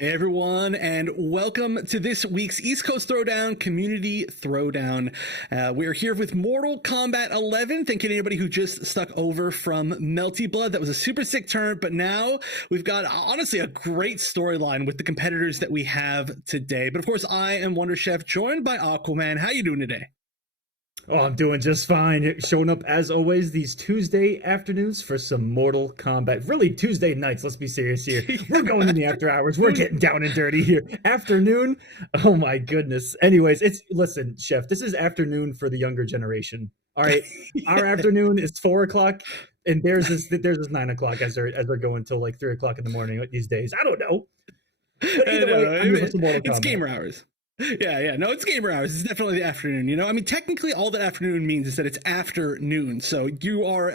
Hey everyone, and welcome to this week's East Coast Throwdown Community Throwdown. We are here with Mortal Kombat 11. Thank you to anybody who just stuck over from Melty Blood. That was a super sick turn, but now we've got honestly a great storyline with the competitors that we have today. But of course, I am Wonder Chef, joined by Aquaman. How you doing today? Oh, I'm doing just fine. Showing up as always these Tuesday afternoons for some Mortal Kombat. Really, Tuesday nights. Let's be serious here. We're going in the after hours. We're getting down and dirty here. Afternoon. Oh my goodness. Anyways, listen, Chef. This is afternoon for the younger generation. All right, our afternoon is 4 o'clock, and theirs is 9 o'clock as they're going till like 3 o'clock in the morning these days. I don't know. But either way, I'm here for some Mortal It's Kombat. gamer hours. Yeah. No, it's gamer hours. It's definitely the afternoon. I mean, technically, all that afternoon means is that it's afternoon. So you are,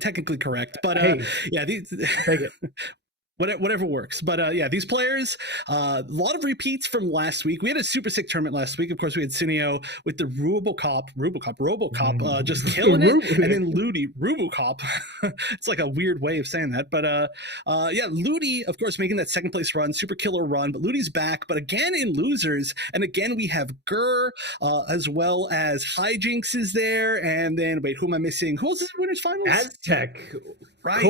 technically correct. But Hey, yeah, these. take it. Whatever works. But yeah, these players, a lot of repeats from last week. We had a super sick tournament last week. Of course, we had Sunio with the Robocop, just killing it. And then Robocop. It's like a weird way of saying that. But yeah, Ludi, of course, making that second place run, super killer run. But Ludi's back. But again, in losers. And again, we have Gur, as well as Hijinx is there. And then, wait, who am I missing? Who else is in winners finals? Aztec. Right.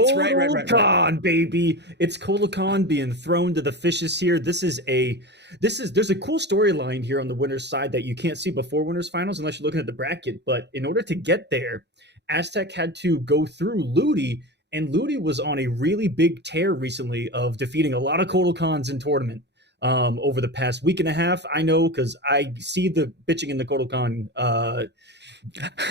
Khan, baby. It's Khan being thrown to the fishes here. There's a cool storyline here on the winner's side that you can't see before winners finals unless you're looking at the bracket. But in order to get there, Aztec had to go through Ludi, and Ludi was on a really big tear recently of defeating a lot of Khans in tournament over the past week and a half. I know because I see the bitching in the Khan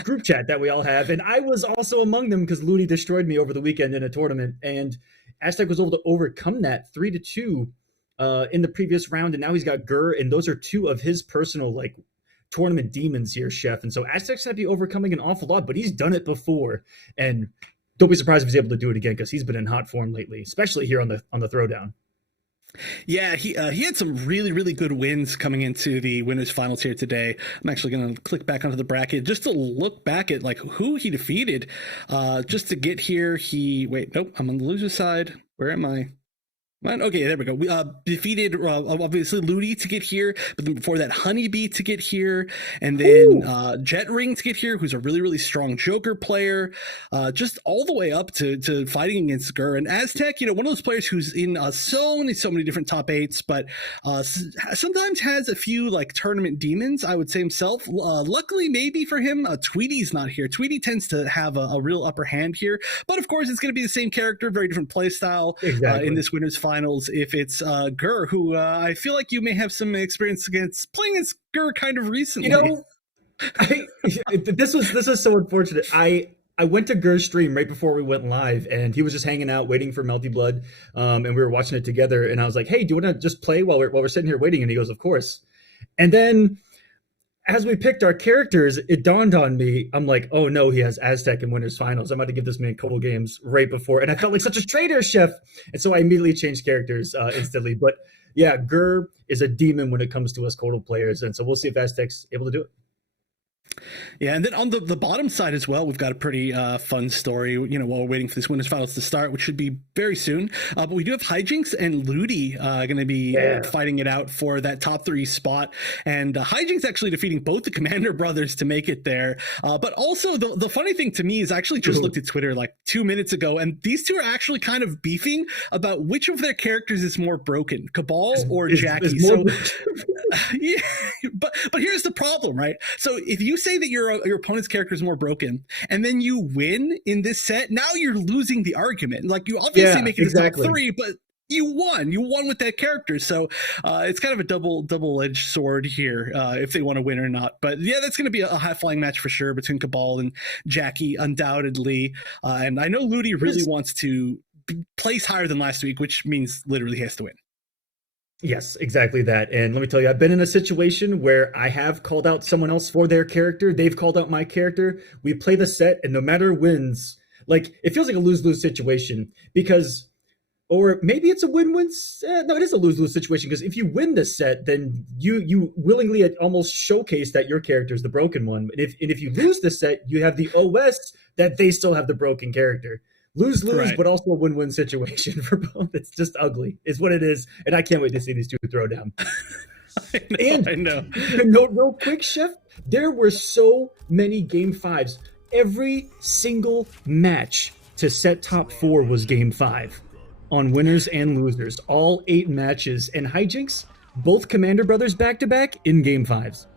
group chat that we all have, and I was also among them because Ludi destroyed me over the weekend in a tournament, and Aztec was able to overcome that 3-2 in the previous round, and now he's got Gur, and those are two of his personal tournament demons here, Chef. And so Aztec's going to be overcoming an awful lot, but he's done it before, and don't be surprised if he's able to do it again because he's been in hot form lately, especially here on the Throwdown. Yeah, he had some really, really good wins coming into the winners finals here today. I'm actually going to click back onto the bracket just to look back at who he defeated. Just to get here, nope, I'm on the loser side. Where am I? Okay, there we go. We defeated obviously Ludi to get here, but then before that Honeybee to get here, and then Jet Ring to get here, who's a really, really strong Joker player, just all the way up to fighting against Gur. And Aztec, one of those players who's in so many different top eights, but sometimes has a few tournament demons, I would say himself. Luckily, maybe for him, Tweety's not here. Tweety tends to have a real upper hand here, but of course it's going to be the same character, very different play style in this winners finals. If it's Gur, who I feel like you may have some experience playing as Gur kind of recently. This is so unfortunate. I went to Gur's stream right before we went live, and he was just hanging out waiting for Melty Blood, and we were watching it together. And I was like, "Hey, do you want to just play while we're sitting here waiting?" And he goes, "Of course." And then, as we picked our characters, it dawned on me. I'm like, oh no, he has Aztec in winners finals. I'm about to give this man Kotal games right before. And I felt like such a traitor, Chef. And so I immediately changed characters instantly. But yeah, Gur is a demon when it comes to us Kotal players. And so we'll see if Aztec's able to do it. Yeah, and then on the bottom side as well, we've got a pretty fun story, while we're waiting for this winners finals to start, which should be very soon. But we do have Hijinx and Ludi going to be fighting it out for that top 3 spot. And Hijinx actually defeating both the Commander brothers to make it there. But also, the funny thing to me is I actually just looked at Twitter 2 minutes ago, and these two are actually kind of beefing about which of their characters is more broken, Cabal or Jackie. Yeah, but here's the problem, right? So if you say that your opponent's character is more broken, and then you win in this set, now you're losing the argument. You obviously make it top 3, but you won with that character. So it's kind of a double-edged sword here if they want to win or not. But yeah, that's going to be a high-flying match for sure between Cabal and Jackie, undoubtedly. And I know Ludi really wants to place higher than last week, which means literally he has to win. Yes, exactly that. And let me tell you, I've been in a situation where I have called out someone else for their character. They've called out my character. We play the set, and no matter who wins, it feels like a lose-lose situation because, or maybe it's a win-win. No, it is a lose-lose situation because if you win the set, then you willingly almost showcase that your character is the broken one. And if you lose the set, you have the OS that they still have the broken character, Lose-lose, Right. but also a win-win situation for both. It's just ugly. It's what it is. And I can't wait to see these two throw down. I know. Real quick, Chef, there were so many Game 5s. Every single match to set top 4 was Game 5 on winners and losers. All 8 matches. And hijinx, both Commander Brothers back-to-back in Game 5s.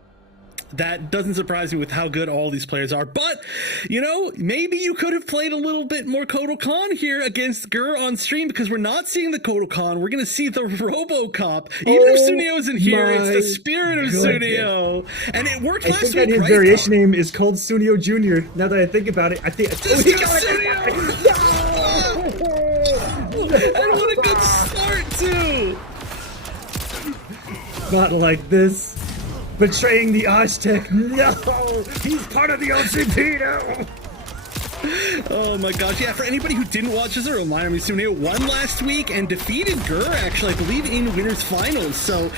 That doesn't surprise me with how good all these players are. But, you know, maybe you could have played a little bit more Kotal here against Gur on stream, because we're not seeing the Kotal. We're going to see the RoboCop. Even if Sunio isn't here, it's the spirit of Sunio. And it worked last week, I think his right? variation name is called Sunio Jr. Now that I think about it, I think... He got Sunio! And what a good start, too! Not like this. Betraying the Aztec. No! He's part of the OCP now! Oh my gosh, yeah, for anybody who didn't watch as a reminder, Sunio won last week and defeated Gur, actually, I believe, in winners finals. So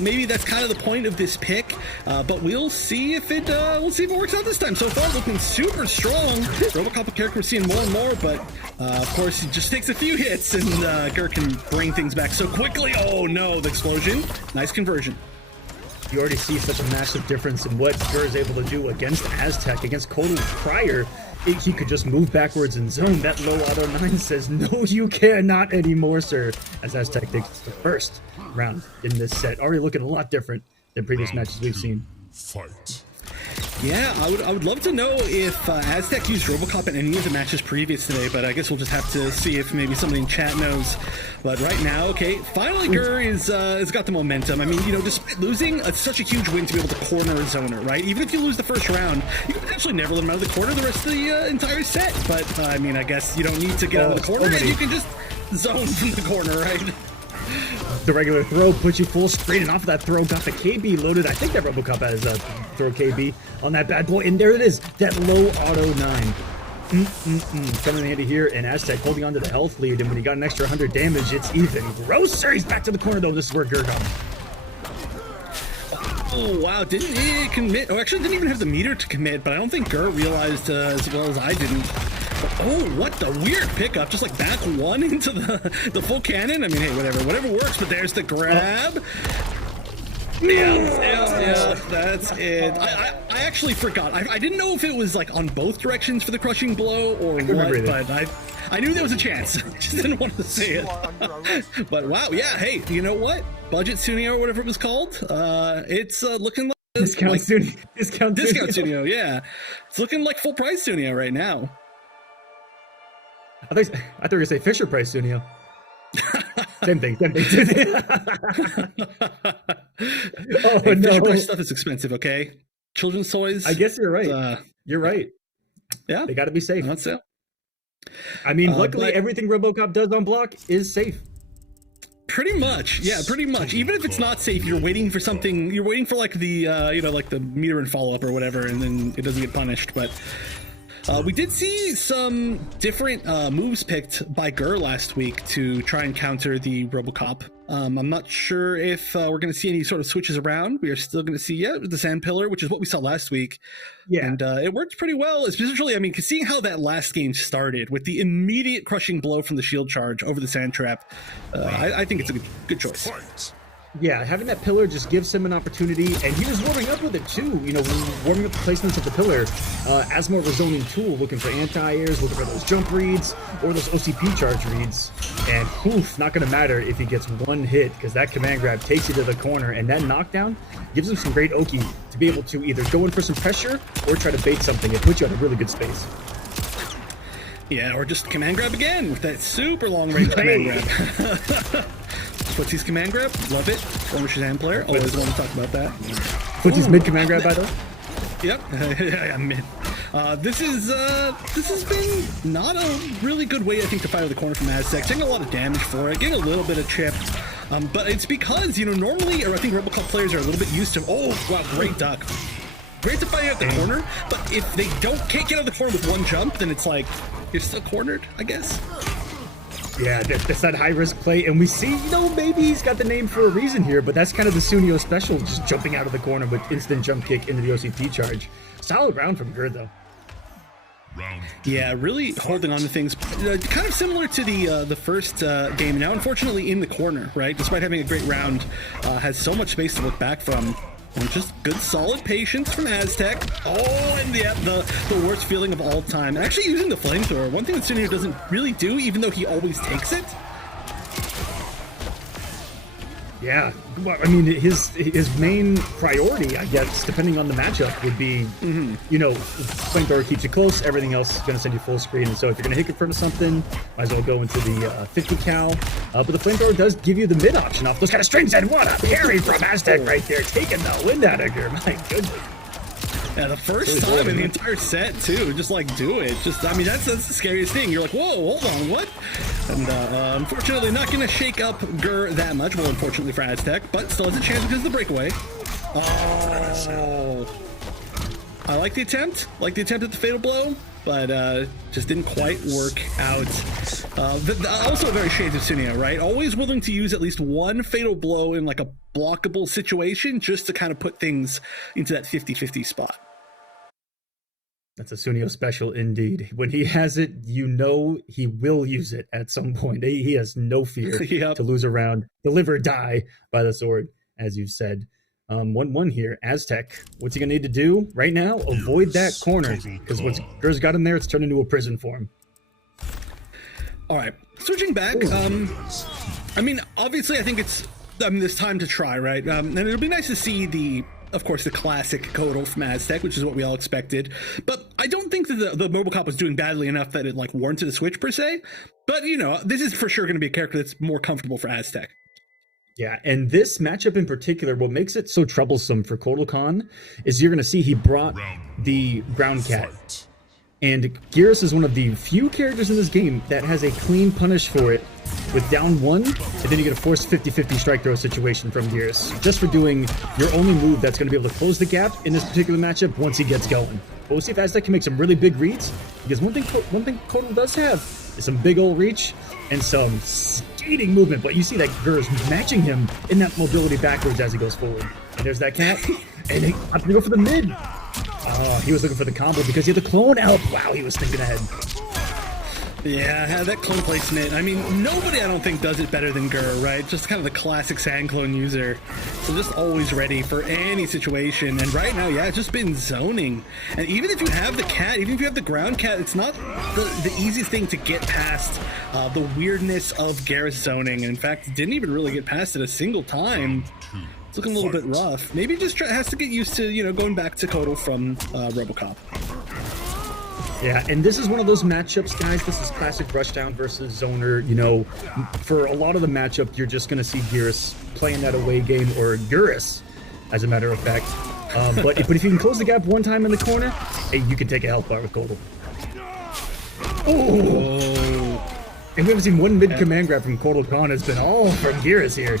maybe that's kind of the point of this pick. But we'll see if it works out this time. So far, looking super strong. RoboCop character we're seeing more and more, but of course, it just takes a few hits and Gur can bring things back so quickly. Oh no, the explosion. Nice conversion. You already see such a massive difference in what Gur is able to do against Aztec, against Kotal prior. He could just move backwards in zone. That low auto 9 says, no, you cannot anymore, sir. As Aztec takes the first round in this set. Already looking a lot different than previous matches we've seen. Fight. Yeah, I would love to know if Aztec used RoboCop in any of the matches previous today, but I guess we'll just have to see if maybe somebody in chat knows. But right now, okay, finally Gur has got the momentum. I mean, you know, despite losing, it's such a huge win to be able to corner a zoner, right? Even if you lose the first round, you can potentially never let him out of the corner the rest of the entire set. But, I mean, I guess you don't need to get out of the corner, and you can just zone from the corner, right? The regular throw puts you full screen, and off of that throw got the KB loaded. I think that RoboCop has a throw KB on that bad boy, and there it is, that low auto 9. Coming in handy here, and Aztec holding on to the health lead, and when he got an extra 100 damage, it's even grosser. He's back to the corner, though. This is where Gur got him. Oh, wow, didn't he commit? Oh, actually, didn't even have the meter to commit, but I don't think Gur realized as well as I didn't. Oh, what the weird pickup, just like back one into the full cannon. I mean, hey, whatever works, but there's the grab. Yeah, that's it. I actually forgot. I didn't know if it was like on both directions for the crushing blow or what, but I knew there was a chance. I just didn't want to say it. But wow, yeah, hey, you know what? Budget Sunio or whatever it was called, it's looking like Discount Sunio, yeah. It's looking like full price Sunio right now. I thought you were going to say Fisher Price Sunio. Same thing. Oh, hey, no. Fisher Price stuff is expensive, okay? Children's toys. I guess you're right. You're right. Yeah. They got to be safe. That's it. I mean, luckily, everything RoboCop does on block is safe. Pretty much. Yeah, pretty much. Even if it's not safe, you're waiting for something. You're waiting for like the, like the meter and follow-up or whatever, and then it doesn't get punished, but... we did see some different moves picked by Gur last week to try and counter the RoboCop. I'm not sure if we're going to see any sort of switches around. We are still going to see, the Sand Pillar, which is what we saw last week. Yeah. And it worked pretty well, especially, I mean, seeing how that last game started with the immediate crushing blow from the shield charge over the Sand Trap, I think it's a good choice. Yeah, having that pillar just gives him an opportunity, and he was warming up with it too. You know, warming up the placements of the pillar as more of a zoning tool, looking for anti-airs, looking for those jump reads, or those OCP charge reads. And poof, not going to matter if he gets one hit, because that command grab takes you to the corner, and that knockdown gives him some great Oki to be able to either go in for some pressure or try to bait something. It puts you in a really good space. Yeah, or just command grab again with that super long range command grab. Footsie's command grab, love it. Former Shazam player, always want to talk about that. Footsie's mid command grab, by the way. Yep, yeah, mid. This has been not a really good way, I think, to fight out of the corner from Aztec. Taking a lot of damage for it, getting a little bit of chip. But it's because, normally, or I think RoboCop players are a little bit used to, oh, wow, great duck. Great to fight out the corner, but if they can't get out of the corner with one jump, then it's like, you're still cornered, I guess. Yeah, that's that high-risk play, and we see, maybe he's got the name for a reason here, but that's kind of the Sunio special, just jumping out of the corner with instant jump kick into the OCP charge. Solid round from Gur, though. Yeah, really holding on to things, kind of similar to the first game. Now, unfortunately, in the corner, right? Despite having a great round, has so much space to look back from. And just good, solid patience from Aztec. Oh, and yeah, the worst feeling of all time. Actually using the flamethrower. One thing that Sunio doesn't really do, even though he always takes it. Yeah, well, I mean, his main priority, I guess, depending on the matchup, would be, you know, flamethrower keeps you close, everything else is going to send you full screen, and so if you're going to hit in front of something, might as well go into the 50 cal, but the flamethrower does give you the mid option off those kind of strings, and what a parry from Aztec right there, taking the wind out of here, my goodness. Yeah, the first time in the entire set, too. Just, like, do it. Just, I mean, that's the scariest thing. You're like, whoa, hold on, what? And, unfortunately, not going to shake up Gur that much. Well, unfortunately for Aztec, but still has a chance because of the breakaway. Oh. I like the attempt. Like the attempt at the fatal blow, but just didn't quite work out. Also very shades of Sunio, right? Always willing to use at least one fatal blow in, like, a blockable situation just to kind of put things into that 50-50 spot. That's a Sunio special indeed. When he has it, you know he will use it at some point. He has no fear to lose a round, live or die by the sword, as you've said. 1-1 here. Aztec, what's he going to need to do right now? Avoid that corner, because once Gur's got him there, it's turned into a prison for him. All right, switching back. I mean, obviously, I think it's this time to try, right? And it'll be nice to see of course, the classic Kotal from Aztec, which is what we all expected. But I don't think that the Robocop was doing badly enough that it, like, warranted a switch, per se. But, you know, this is for sure going to be a character that's more comfortable for Aztec. Yeah, and this matchup in particular, what makes it so troublesome for Kotal Khan is you're going to see he brought the ground cat. And Geras is one of the few characters in this game that has a clean punish for it with down one, and then you get a forced 50-50 strike throw situation from Geras, just for doing your only move that's going to be able to close the gap in this particular matchup once he gets going. But we'll see if Aztec can make some really big reads, because one thing Kotal does have is some big old reach and some skating movement, but you see that Gur is matching him in that mobility backwards as he goes forward. And there's that cat, and he opted to go for the mid. He was looking for the combo because he had the clone out. Wow, he was thinking ahead. Yeah, that clone placement. I mean, nobody, I don't think, does it better than Gur, right? Just kind of the classic sand clone user. So just always ready for any situation. And right now, yeah, it's just been zoning. And even if you have the cat, even if you have the ground cat, it's not the easiest thing to get past the weirdness of Geras zoning. And in fact, didn't even really get past it a single time. It's looking a little bit rough. Maybe just has to get used to, you know, going back to Kotal from Robocop. Yeah, and this is one of those matchups, guys. This is classic Rushdown versus Zoner. You know, for a lot of the matchup, you're just going to see Geras playing that away game, or Geras, as a matter of fact. But if you can close the gap one time in the corner, hey, you can take a health bar with Kotal. Oh! And we haven't seen one mid-command grab from Kotal Khan. It's been all from Geras here.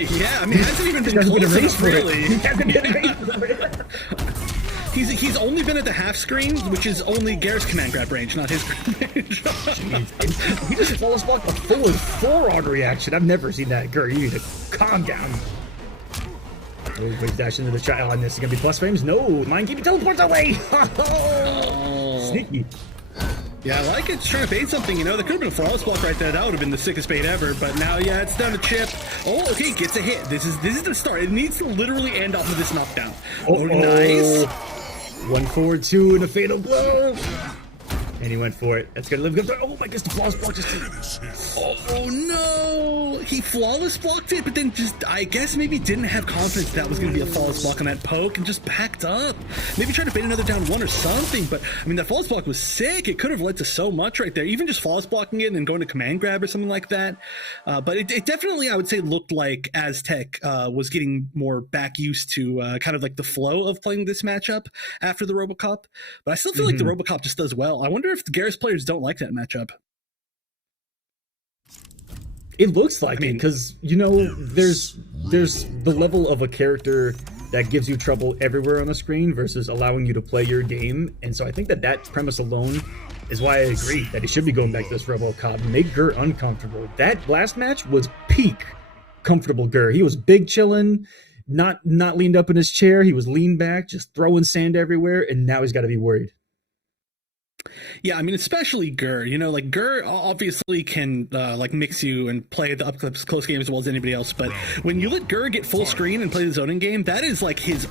Yeah, I mean, it hasn't even been close enough, really. He hasn't been erased for it. He's only been at the half screen, which is only Geras command grab range, not his range. He just flawless block a forward forearm reaction. I've never seen that. Gur, you need to calm down. Oh, quick dash into the trial on this. Is it going to be plus frames? No. Mind keep teleports away. Sneaky. Yeah, I like it. It's trying to bait something, you know. There could have been a flawless block right there. That would have been the sickest bait ever. But now, yeah, it's down to Chip. Oh, okay, gets a hit. This is the start. It needs to literally end off of this knockdown. Oh, nice. 1 forward, 2, and a fatal blow. And he went for it. That's going to live good. Oh my goodness, the flawless block just... Oh no! He flawless blocked it, but then just, I guess maybe didn't have confidence that was going to be a flawless block on that poke and just backed up. Maybe tried to bait another down one or something, but I mean, that flawless block was sick. It could have led to so much right there. Even just flawless blocking it and going to command grab or something like that. But it definitely, I would say, looked like Aztec was getting more back used to kind of like the flow of playing this matchup after the Robocop. But I still feel like the Robocop just does well. I wonder if the Geras players don't like that matchup. It looks like it, because, you know, there's the level of a character that gives you trouble everywhere on the screen versus allowing you to play your game. And so I think that premise alone is why I agree that he should be going back to this Robocop. Make Gur uncomfortable. That last match was peak comfortable Gur. He was big chilling, not leaned up in his chair. He was leaned back, just throwing sand everywhere, and now he's got to be worried. Yeah, I mean, especially Gur. You know, like Gur obviously can like mix you and play the up close game as well as anybody else. But when you let Gur get full screen and play the zoning game, that is like his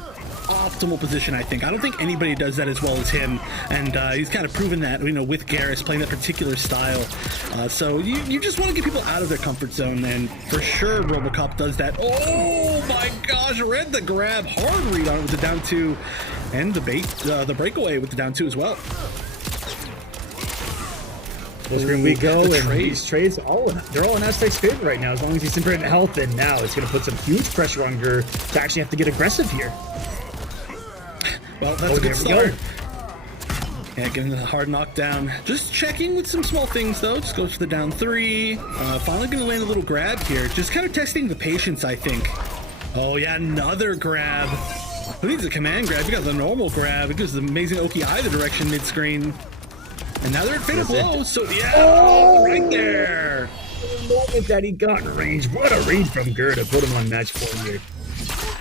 optimal position. I think. I don't think anybody does that as well as him, and he's kind of proven that. You know, with Garrus playing that particular style. So you just want to get people out of their comfort zone, and for sure, RoboCop does that. Oh my gosh, read the grab, hard read on it with the down two, and the bait, the breakaway with the down two as well. Full screen we go, and these trades, they're all in Aztec's favor right now, as long as he's in health, and now it's going to put some huge pressure on Gur to actually have to get aggressive here. Well, that's a good start. Yeah, giving the hard knockdown. Just checking with some small things, though. Just goes for the down three. Finally going to land a little grab here. Just kind of testing the patience, I think. Oh, yeah, another grab. Who needs a command grab? You got the normal grab. It gives the amazing Oki either direction mid-screen. And now they're at fatal blow, so yeah, right there. The moment that he got in range, what a read from Gur to put him on match point here.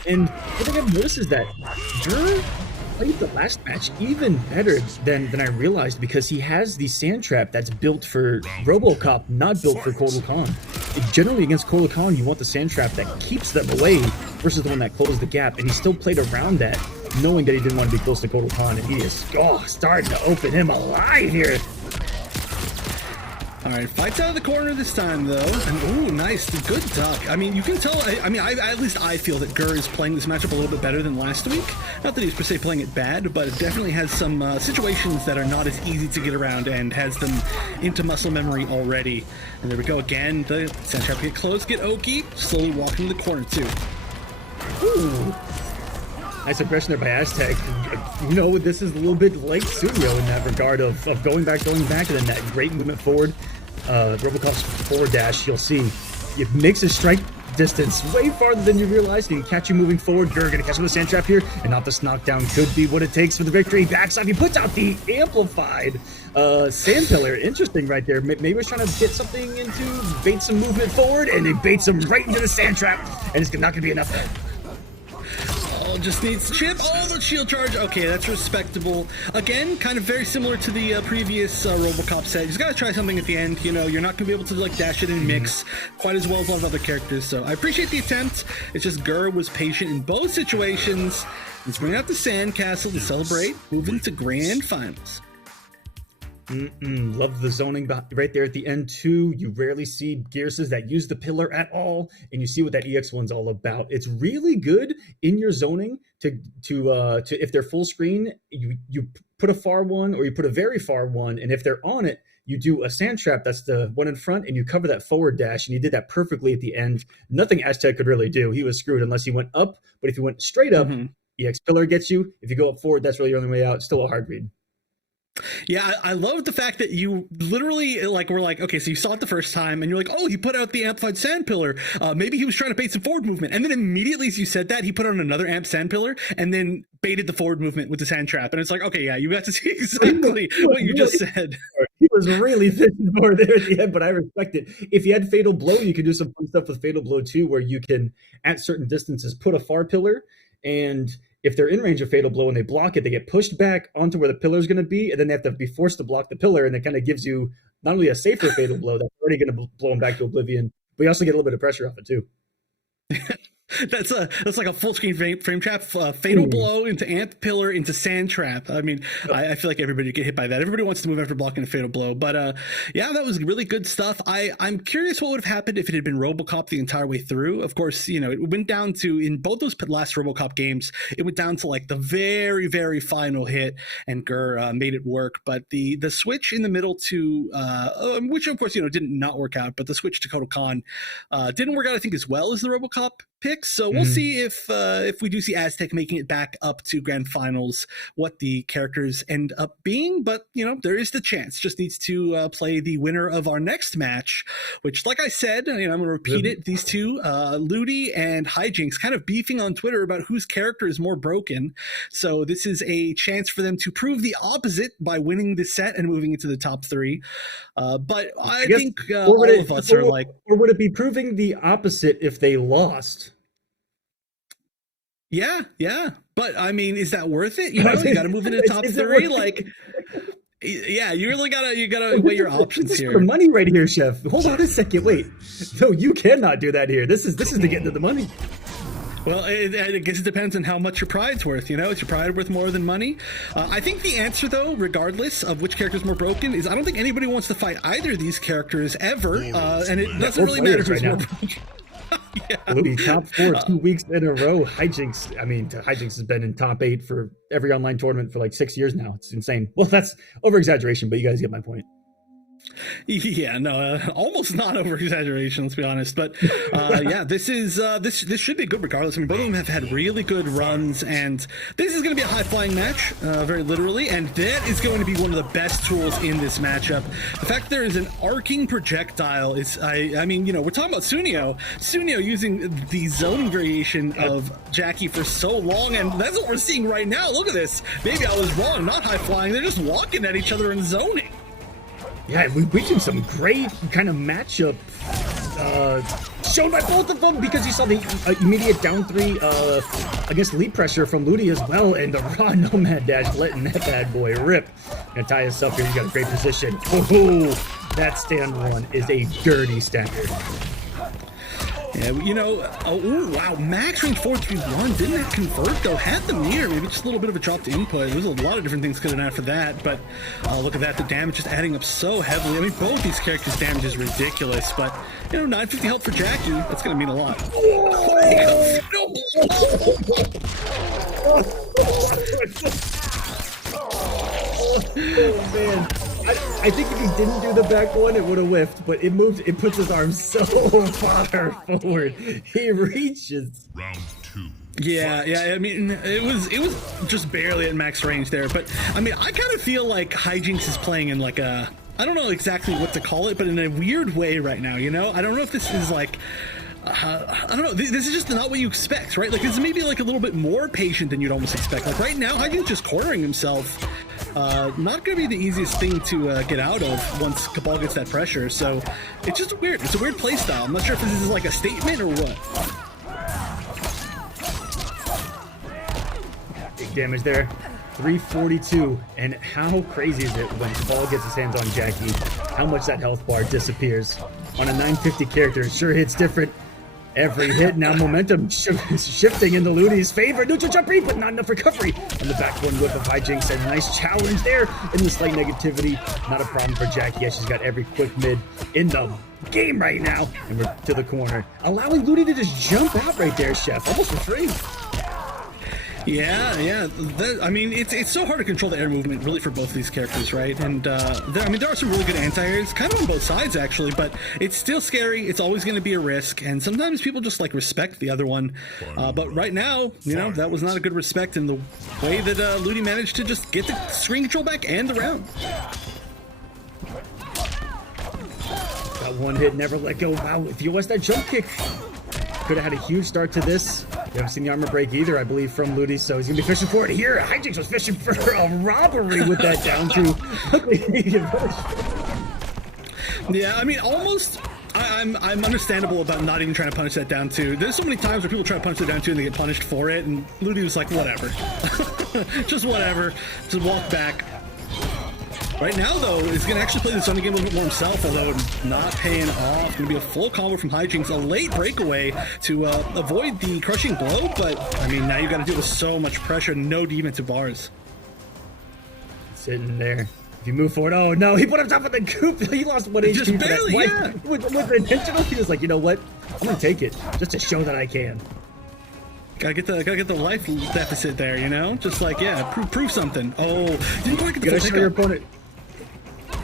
And what I have noticed is that Gur played the last match even better than I realized, because he has the sand trap that's built for RoboCop, not built for Kotal Khan. Generally against Kotal Khan, you want the sand trap that keeps them away versus the one that closes the gap, and he still played around that, knowing that he didn't want to be close to Kotal Khan, and he is starting to open him alive here. All right, fights out of the corner this time, though. And ooh, nice, good duck. I mean, you can tell, at least I feel that Gur is playing this matchup a little bit better than last week. Not that he's per se playing it bad, but it definitely has some situations that are not as easy to get around and has them into muscle memory already. And there we go again. The sand trap get close, get Oki, slowly walking to the corner, too. Ooh. Nice aggression there by Aztec. You know, this is a little bit like Studio in that regard of going back, and then that great movement forward. RoboCop's forward dash, you'll see, it makes his strike distance way farther than you realize. He can catch you moving forward. Gur gonna catch him with a sand trap here, and not this knockdown could be what it takes for the victory. Backside, he puts out the amplified sand pillar. Interesting right there. Maybe he's trying to get something into, bait some movement forward, and he baits him right into the sand trap, and it's not gonna be enough there. Just needs chip. Oh, the shield charge. Okay, that's respectable. Again, kind of very similar to the previous RoboCop set. You just gotta try something at the end. You know, you're not gonna be able to like dash it and mix quite as well as a lot of other characters. So I appreciate the attempt. It's just Gur was patient in both situations. He's bringing out the sandcastle to celebrate, moving to grand finals. Love the zoning right there at the end too. You rarely see Gearses that use the pillar at all, and you see what that EX1's all about. It's really good in your zoning to if they're full screen, you put a far one or you put a very far one, and if they're on it, you do a sand trap, that's the one in front, and you cover that forward dash, and he did that perfectly at the end. Nothing Aztec could really do. He was screwed unless he went up, but if he went straight up, EX pillar gets you. If you go up forward, that's really your only way out. Still a hard read. Yeah, I love the fact that you literally were like, okay, so you saw it the first time and you're like, oh, he put out the amplified sand pillar. Maybe he was trying to bait some forward movement. And then immediately as you said that, he put on another amp sand pillar and then baited the forward movement with the sand trap. And it's like, okay, yeah, you got to see exactly what you just said. He was really fishing for there at the end, but I respect it. If you had Fatal Blow, you could do some fun stuff with Fatal Blow too, where you can, at certain distances, put a far pillar, and if they're in range of Fatal Blow and they block it, they get pushed back onto where the pillar is going to be, and then they have to be forced to block the pillar, and it kind of gives you not only a safer Fatal Blow that's already going to blow them back to oblivion, but you also get a little bit of pressure off it too. That's like a full screen frame trap, fatal blow into amp pillar into sand trap. I mean, I feel like everybody get hit by that. Everybody wants to move after blocking a fatal blow, but yeah, that was really good stuff. I'm curious what would have happened if it had been RoboCop the entire way through. Of course, you know, it went down to, in both those last RoboCop games, it went down to like the very, very final hit, and Gur made it work. But the switch in the middle to which of course, you know, didn't not work out, but the switch to Kotal Khan didn't work out, I think, as well as the RoboCop picks. So we'll see if we do see Aztec making it back up to grand finals, what the characters end up being. But you know, there is the chance. Just needs to play the winner of our next match, which, like I said, you know, I'm going to repeat it. These two, Ludi and Hijinx, kind of beefing on Twitter about whose character is more broken. So this is a chance for them to prove the opposite by winning this set and moving into the top three. But I think all of us are like, or would it be proving the opposite if they lost? Yeah. But I mean, is that worth it? You know, you got to move into the top three. Like, Yeah, you really gotta weigh your options this is here. for the money right here, Chef. Hold on a second. Wait. No, you cannot do that here. This is to get into the money. Well, I guess it depends on how much your pride's worth, you know? Is your pride worth more than money? I think the answer, though, regardless of which character's more broken, is I don't think anybody wants to fight either of these characters ever, and it doesn't really matter who's more broken. Yeah. Ludi, top 4 2 weeks in a row. Hijinx. I mean, Hijinx has been in top 8 for every online tournament for like 6 years now. It's insane. Well, that's over exaggeration, but you guys get my point. Yeah, no, almost not over exaggeration. Let's be honest, but yeah, this should be good regardless. I mean, both of them have had really good runs, and this is going to be a high flying match, very literally, and that is going to be one of the best tools in this matchup. The fact there is an arcing projectile is, I mean, you know, we're talking about Sunio using the zoning variation of Jackie for so long, and that's what we're seeing right now. Look at this. Maybe I was wrong. Not high flying. They're just walking at each other and zoning. Yeah, we've seen some great kind of matchup shown by both of them, because you saw the immediate down 3 against lead pressure from Ludi as well, and the raw nomad dash letting that bad boy rip. Gonna tie us up here. You got a great position. Oh, that stand 1 is a dirty stacker. Yeah, you know, oh wow, max range 431 didn't that convert though? Had the meter, maybe just a little bit of a drop to input. There's a lot of different things could have done for that, but look at that, the damage is adding up so heavily. I mean, both these characters' damage is ridiculous, but you know, 950 health for Jackie, that's gonna mean a lot. Oh man. I think if he didn't do the back one, it would have whiffed, but it puts his arm so far forward. He reaches. Round 2. Yeah, I mean, it was just barely at max range there, but I mean, I kind of feel like Hijinx is playing in like a, I don't know exactly what to call it, but in a weird way right now, you know? I don't know if this is like, I don't know, this is just not what you expect, right? Like, this is maybe like a little bit more patient than you'd almost expect. Like, right now, Hijinx just cornering himself. Not going to be the easiest thing to get out of once Cabal gets that pressure, so it's just weird. It's a weird play style. I'm not sure if this is like a statement or what. Big damage there. 342, and how crazy is it when Cabal gets his hands on Jackie, how much that health bar disappears. On a 950 character, sure hits different. Every hit, now momentum shifting in the Ludi's favor. Neutral jump read, but not enough recovery. On the back one whip of Hijinx, and a nice challenge there. In the slight negativity, not a problem for Jackie, as she's got every quick mid in the game right now. And we're to the corner, allowing Ludi to just jump out right there, Chef, almost for free. Yeah. I mean, it's so hard to control the air movement, really, for both of these characters, right? And there are some really good anti-airs, kind of on both sides, actually, but it's still scary. It's always going to be a risk, and sometimes people just like respect the other one. But right now, you know, that was not a good respect in the way that Ludi managed to just get the screen control back and the round. Got one hit, never let go. Wow, if you watch that jump kick, could have had a huge start to this. We haven't seen the armor break either, I believe, from Ludi, so he's going to be fishing for it here. Hijinx was fishing for a robbery with that down two. Yeah, I mean, almost... I'm understandable about not even trying to punish that down two. There's so many times where people try to punish it down two and they get punished for it, and Ludi was like, whatever. Just whatever. Just walk back. Right now, though, he's going to actually play this on the game a little bit more himself, although not paying off. Going to be a full combo from Hijinx, a late breakaway to avoid the crushing blow, but, I mean, now you've got to deal with so much pressure, no defensive bars. Sitting there. If you move forward, oh no, he put him top of the coop. He lost 1 HP. Just barely, yeah. Was intentional. He was like, you know what? I'm going to take it, just to show that I can. Gotta get the life deficit there, you know? Just like, yeah, prove something. Oh, didn't quite get the full show your opponent.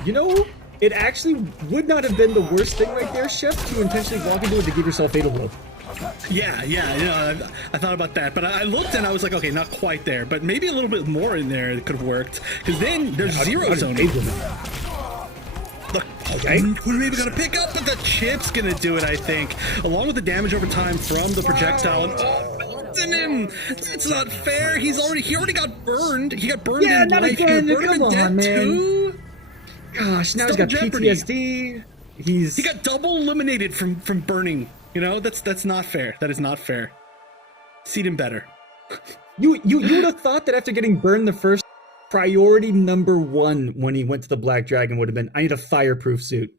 You know, it actually would not have been the worst thing right there, Chef, to intentionally walk into it to give yourself fatal blow. Yeah, you know, I thought about that, but I looked and I was like, okay, not quite there, but maybe a little bit more in there could have worked, because then there's zero zoning. Look, okay, we're maybe gonna pick up, but the chip's gonna do it, I think, along with the damage over time from the projectile. Him. It's not fair. He already got burned. He got burned. Yeah, in not life. again. Come on, man. Too. Gosh, now he's got jeopardy. PTSD. He got double eliminated from burning. You know, that's not fair. That is not fair. Seed him better. You would have thought that after getting burned the first priority number one when he went to the Black Dragon would have been, I need a fireproof suit.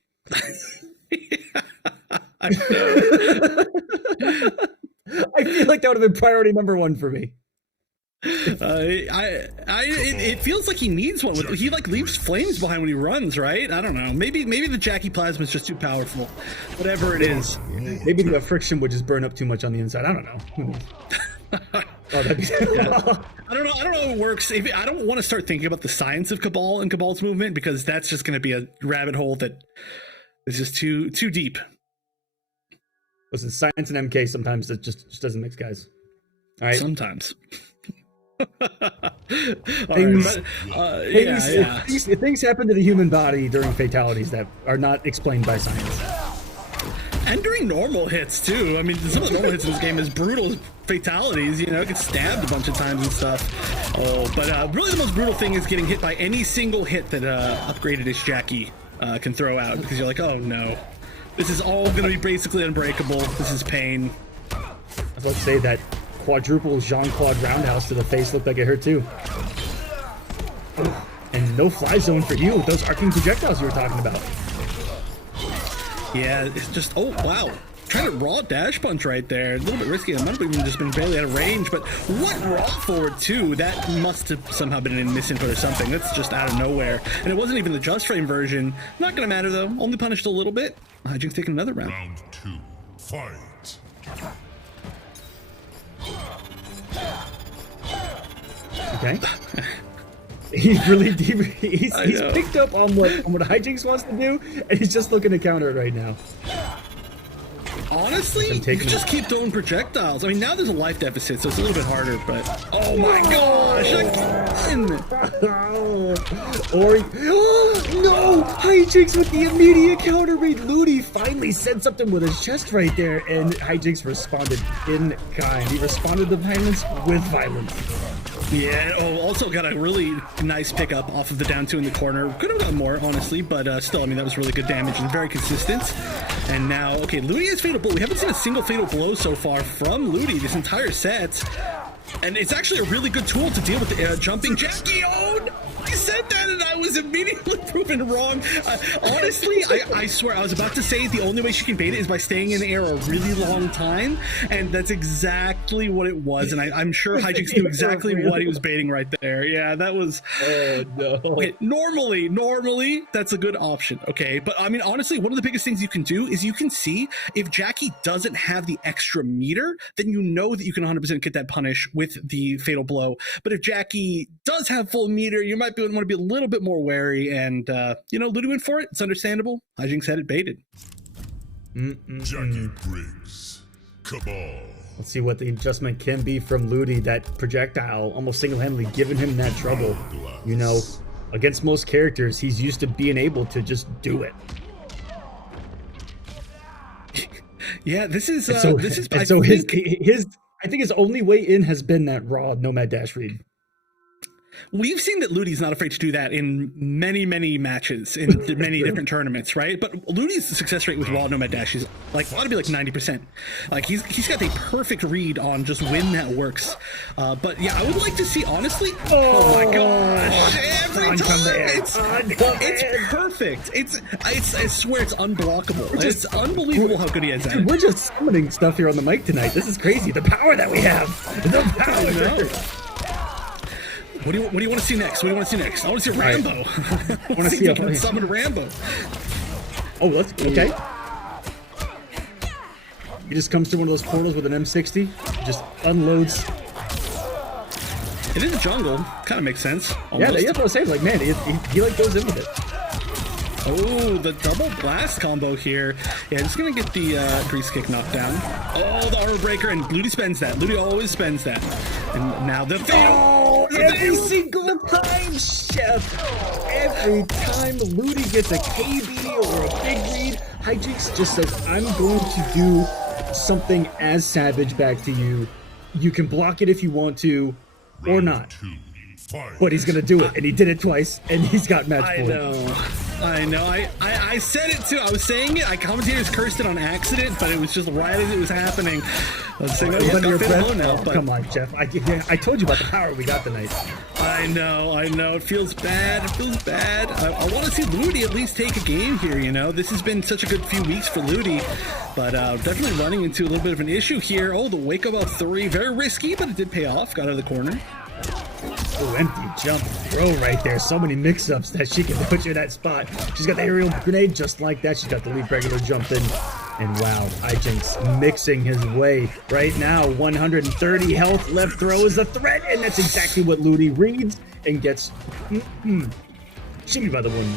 I feel like that would have been priority number one for me. It feels like he needs one. He like leaves flames behind when he runs, right? I don't know. Maybe the Jackie plasma is just too powerful. Whatever it is. Maybe the friction would just burn up too much on the inside. I don't know. I don't know. I don't know how it works. I don't want to start thinking about the science of Cabal and Cabal's movement, because that's just going to be a rabbit hole that is just too deep. Listen, science and MK sometimes it just doesn't mix, guys. All right. Sometimes. Things happen to the human body during fatalities that are not explained by science. And during normal hits, too. I mean, some of the normal hits in this game is brutal fatalities, gets stabbed a bunch of times and stuff. But really the most brutal thing is getting hit by any single hit that upgraded-ish Jackie can throw out, because you're like, oh no. This is all going to be basically unbreakable. This is pain. I was about to say that quadruple Jean-Claude roundhouse to the face looked like it hurt too. And no fly zone for you with those arcing projectiles you were talking about. Yeah, it's just, oh, wow. Trying to raw dash punch right there. A little bit risky. It might have even just been barely out of range, but what raw forward too? That must have somehow been a misinput or something. That's just out of nowhere. And it wasn't even the just frame version. Not going to matter though. Only punished a little bit. Hijinx taking another round. Round 2, fight. Okay. He's picked up on what Hijinx wants to do, and he's just looking to counter it right now. Honestly, you just keep throwing projectiles. I mean, now there's a life deficit, so it's a little bit harder, but... Oh my gosh! Again! No! Hijinx with the immediate counter read. Ludi finally said something with his chest right there, and Hijinx responded in kind. He responded to violence with violence. Yeah, also got a really nice pickup off of the down 2 in the corner. Could have done more, honestly, but still, I mean, that was really good damage and very consistent. And now, okay, Ludi has Fatal Blow. We haven't seen a single Fatal Blow so far from Ludi this entire set. And it's actually a really good tool to deal with the jumping Jackie. Oh, no! I said that and I was immediately proven wrong. Honestly, I swear, I was about to say the only way she can bait it is by staying in the air a really long time, and that's exactly what it was. And I'm sure Hijinx knew exactly what he was baiting right there. Yeah, that was... Oh, no. Okay, normally, that's a good option, okay? But, I mean, honestly, one of the biggest things you can do is you can see if Jackie doesn't have the extra meter, then you know that you can 100% get that punish with the Fatal Blow. But if Jackie does have full meter, you might want to be a little bit more wary, and Ludi went for it. It's understandable. Hijinx had it baited. Jackie Briggs, Cabal. Let's see what the adjustment can be from Ludi. That projectile almost single-handedly giving him that trouble. Against most characters, he's used to being able to just do it. Yeah, this is. I think his only way in has been that raw nomad dash read. We've seen that Ludi's not afraid to do that in many, many matches in many different tournaments, right? But Ludi's success rate with raw nomad dash is ought to be like 90%. Like he's got the perfect read on just when that works. But yeah, I would like to see, honestly. Oh my gosh! Every time it's perfect. I swear it's unblockable. It's unbelievable how good he has that. Dude, we're just summoning stuff here on the mic tonight. This is crazy. The power that we have. The power. What do you want to see next? What do you want to see next? I want to see Rambo. I want to see if you can summon Rambo. Oh, let's okay. He just comes through one of those portals with an M60, just unloads. It is a jungle. Kind of makes sense. Almost. Yeah, that's what I was saying. Like, man, he goes in with it. Oh, the double blast combo here. Yeah, just gonna get the grease kick knocked down. Oh, the armor breaker, and Ludi spends that. Ludi always spends that. And now the fatal. Every single time, Chef. Every time Ludi gets a KB or a big read, Hijinx just says, I'm going to do something as savage back to you. You can block it if you want to, or not. But he's gonna do it, and he did it twice, and he's got match point. I know. I know. I said it too. I was saying it. I commentators cursed it on accident, but it was just right as it was happening. I was saying, Come on, Jeff. I told you about the power we got tonight. I know. It feels bad. I want to see Ludi at least take a game here, you know? This has been such a good few weeks for Ludi, but definitely running into a little bit of an issue here. Oh, the wake up 3. Very risky, but it did pay off. Got out of the corner. Oh, empty jump throw right there. So many mix-ups that she can put you in that spot. She's got the aerial grenade just like that. She's got the leap regular jump in. And wow, hijinx mixing his way right now. 130 health. Left throw is a threat, and that's exactly what Ludi reads and gets shimmy by the one.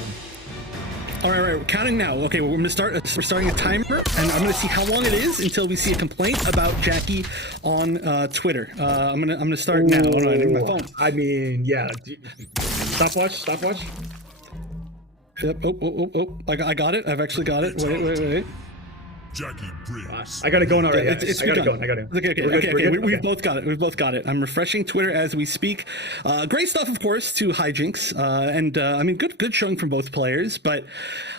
All right, we're counting now. Okay, we're gonna start. We're starting a timer, and I'm gonna see how long it is until we see a complaint about Jackie on Twitter. I'm gonna start now. Oh, no, I didn't my phone. I mean, yeah. Stopwatch. Yep. Oh. I got it. I've actually got it. Wait. Jackie Briggs. I got it going already. It's I got it going. I got it. Okay. We've both got it. I'm refreshing Twitter as we speak. Great stuff, of course, to hijinx. And I mean, good showing from both players. But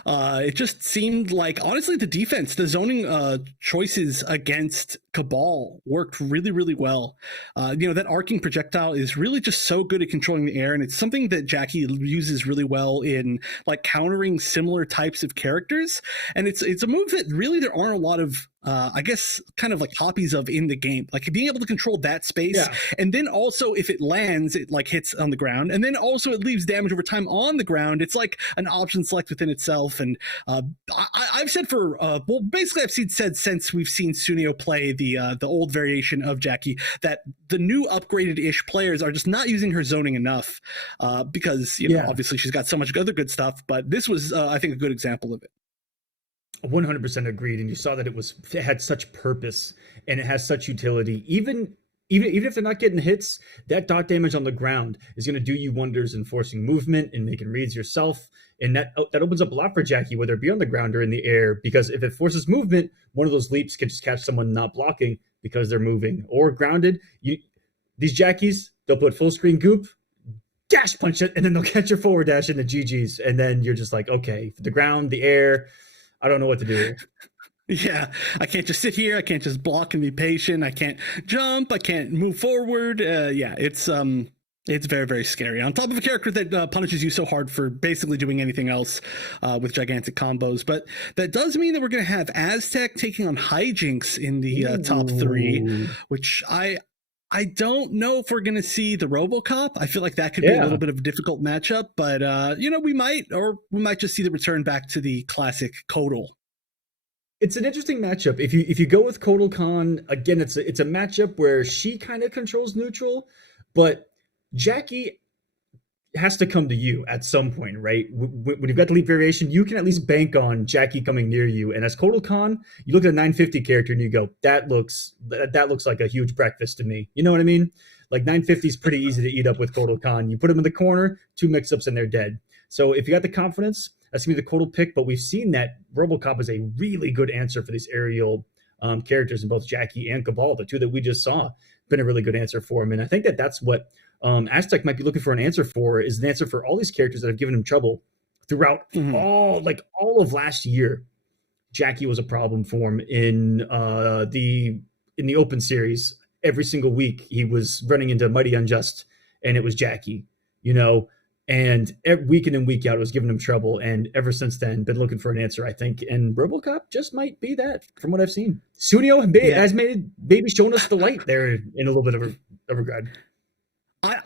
it just seemed like, honestly, the defense, the zoning choices against Cabal worked really, really well. You know, that arcing projectile is really just so good at controlling the air. And it's something that Jackie uses really well in like countering similar types of characters. And it's a move that really there aren't a lot of I guess kind of like copies of in the game, like being able to control that space. Yeah. And then also if it lands, it like hits on the ground, and then also it leaves damage over time on the ground. It's like an option select within itself. And I've said for well, basically I've said since we've seen Sunio play the old variation of Jackie, that the new upgraded ish players are just not using her zoning enough because you know obviously she's got so much other good stuff, but this was I think a good example of it. 100% agreed, and you saw that it had such purpose and it has such utility. Even if they're not getting hits, that dot damage on the ground is going to do you wonders in forcing movement and making reads yourself, and that opens up a lot for Jackie, whether it be on the ground or in the air, because if it forces movement, one of those leaps can just catch someone not blocking because they're moving or grounded. These Jackies, they'll put full screen goop, dash punch it, and then they'll catch your forward dash in the GGs, and then you're just like, okay, the ground, the air, I don't know what to do here. Yeah, I can't just sit here. I can't just block and be patient. I can't jump. I can't move forward. It's very, very scary. On top of a character that punishes you so hard for basically doing anything else with gigantic combos. But that does mean that we're going to have Aztec taking on hijinx in the top 3, which I don't know if we're going to see the RoboCop. I feel like that could be a little bit of a difficult matchup, but you know, we might just see the return back to the classic Kodal. It's an interesting matchup. If you go with Kotal Khan, again, it's a matchup where she kind of controls neutral, but Jackie has to come to you at some point, right? When you've got the leap variation, you can at least bank on Jackie coming near you. And as Kotal Khan, you look at a 950 character and you go, that looks like a huge breakfast to me. You know what I mean? Like 950 is pretty easy to eat up with Kotal Khan. You put him in the corner, 2 mix-ups and they're dead. So if you got the confidence, that's going to be the Kotal pick. But we've seen that RoboCop is a really good answer for these aerial characters in both Jackie and Cabal, the 2 that we just saw. Been a really good answer for him. And I think that's what Aztec might be looking for an answer for, is an answer for all these characters that have given him trouble throughout all of last year. Jackie was a problem for him in the open series. Every single week he was running into Mighty Unjust, and it was Jackie, you know, and week in and week out it was giving him trouble. And ever since then, been looking for an answer, I think. And RoboCop just might be that from what I've seen. Sunio has maybe shown us the light there in a little bit of a regard.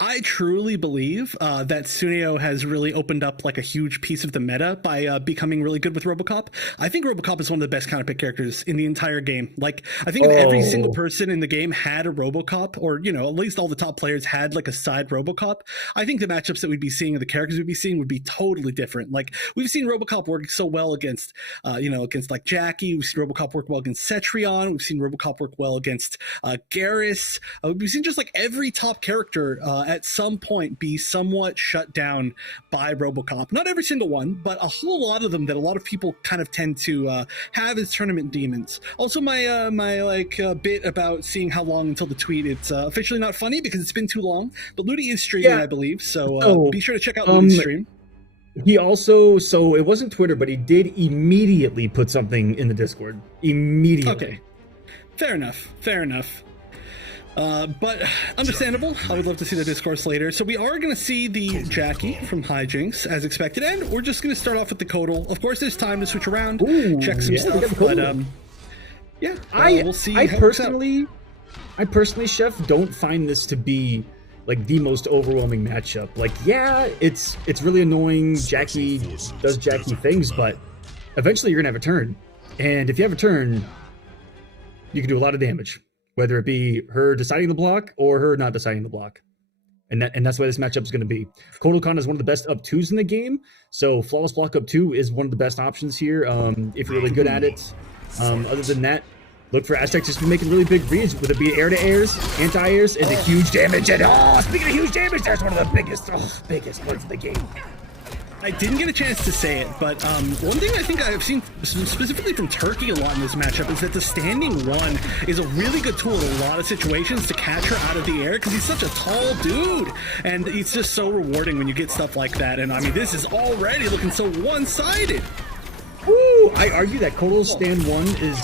I truly believe that Sunio has really opened up like a huge piece of the meta by becoming really good with RoboCop. I think RoboCop is one of the best counterpick characters in the entire game. Like, I think if every single person in the game had a RoboCop, or, you know, at least all the top players had like a side RoboCop, I think the matchups that we'd be seeing and the characters we'd be seeing would be totally different. Like, we've seen RoboCop work so well against, against like Jackie. We've seen RoboCop work well against Cetrion. We've seen RoboCop work well against Garrus. We've seen just like every top character at some point be somewhat shut down by RoboCop. Not every single one, but a whole lot of them that a lot of people kind of tend to have as tournament demons. Also, my bit about seeing how long until the tweet, it's officially not funny because it's been too long, but Ludi is streaming, I believe, so be sure to check out Ludi's stream. He also, so it wasn't Twitter, but he did immediately put something in the Discord. Immediately. Okay. Fair enough. Fair enough. But understandable. I would love to see the discourse later. So we are going to see the Jackie from Hijinx as expected, and we're just going to start off with the Codal. Of course, there's time to switch around, check some stuff, but yeah, we'll see. I personally, Chef, don't find this to be like the most overwhelming matchup. Like, yeah, it's really annoying. Jackie does Jackie things, but eventually you're gonna have a turn, and if you have a turn, you can do a lot of damage. Whether it be her deciding the block or her not deciding the block. And that's why this matchup is going to be. Kotal Khan is one of the best up 2s in the game, so Flawless Block up 2 is one of the best options here if you're really good at it. Other than that, look for Aztec just making really big reads, whether it be air-to-airs, anti-airs, and the huge damage. And speaking of huge damage, there's one of the biggest ones in the game. I didn't get a chance to say it, but one thing I think I've seen specifically from Turkey a lot in this matchup is that the standing one is a really good tool in a lot of situations to catch her out of the air because he's such a tall dude, and it's just so rewarding when you get stuff like that. And I mean, this is already looking so one-sided. Ooh, I argue that Kotal's stand 1 is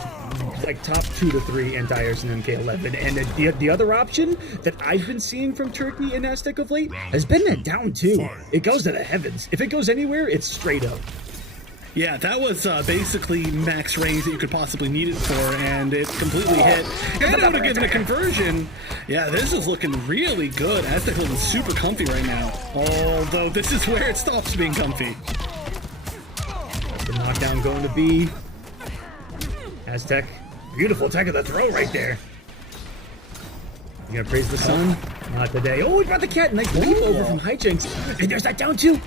like top 2 to 3 anti-airs in MK11, and the other option that I've been seeing from Turkey and Aztec of late has been that down 2. It goes to the heavens. If it goes anywhere, it's straight up. Yeah, that was basically max range that you could possibly need it for, and it completely hit. And it would have given a conversion. Yeah, this is looking really good. Aztec looking super comfy right now, although this is where it stops being comfy. What's the knockdown going to be? Aztec. Beautiful tech of the throw right there. You gonna praise the sun? Not today. Oh, we got the cat. Nice leap over from Hijinx. And there's that down 2.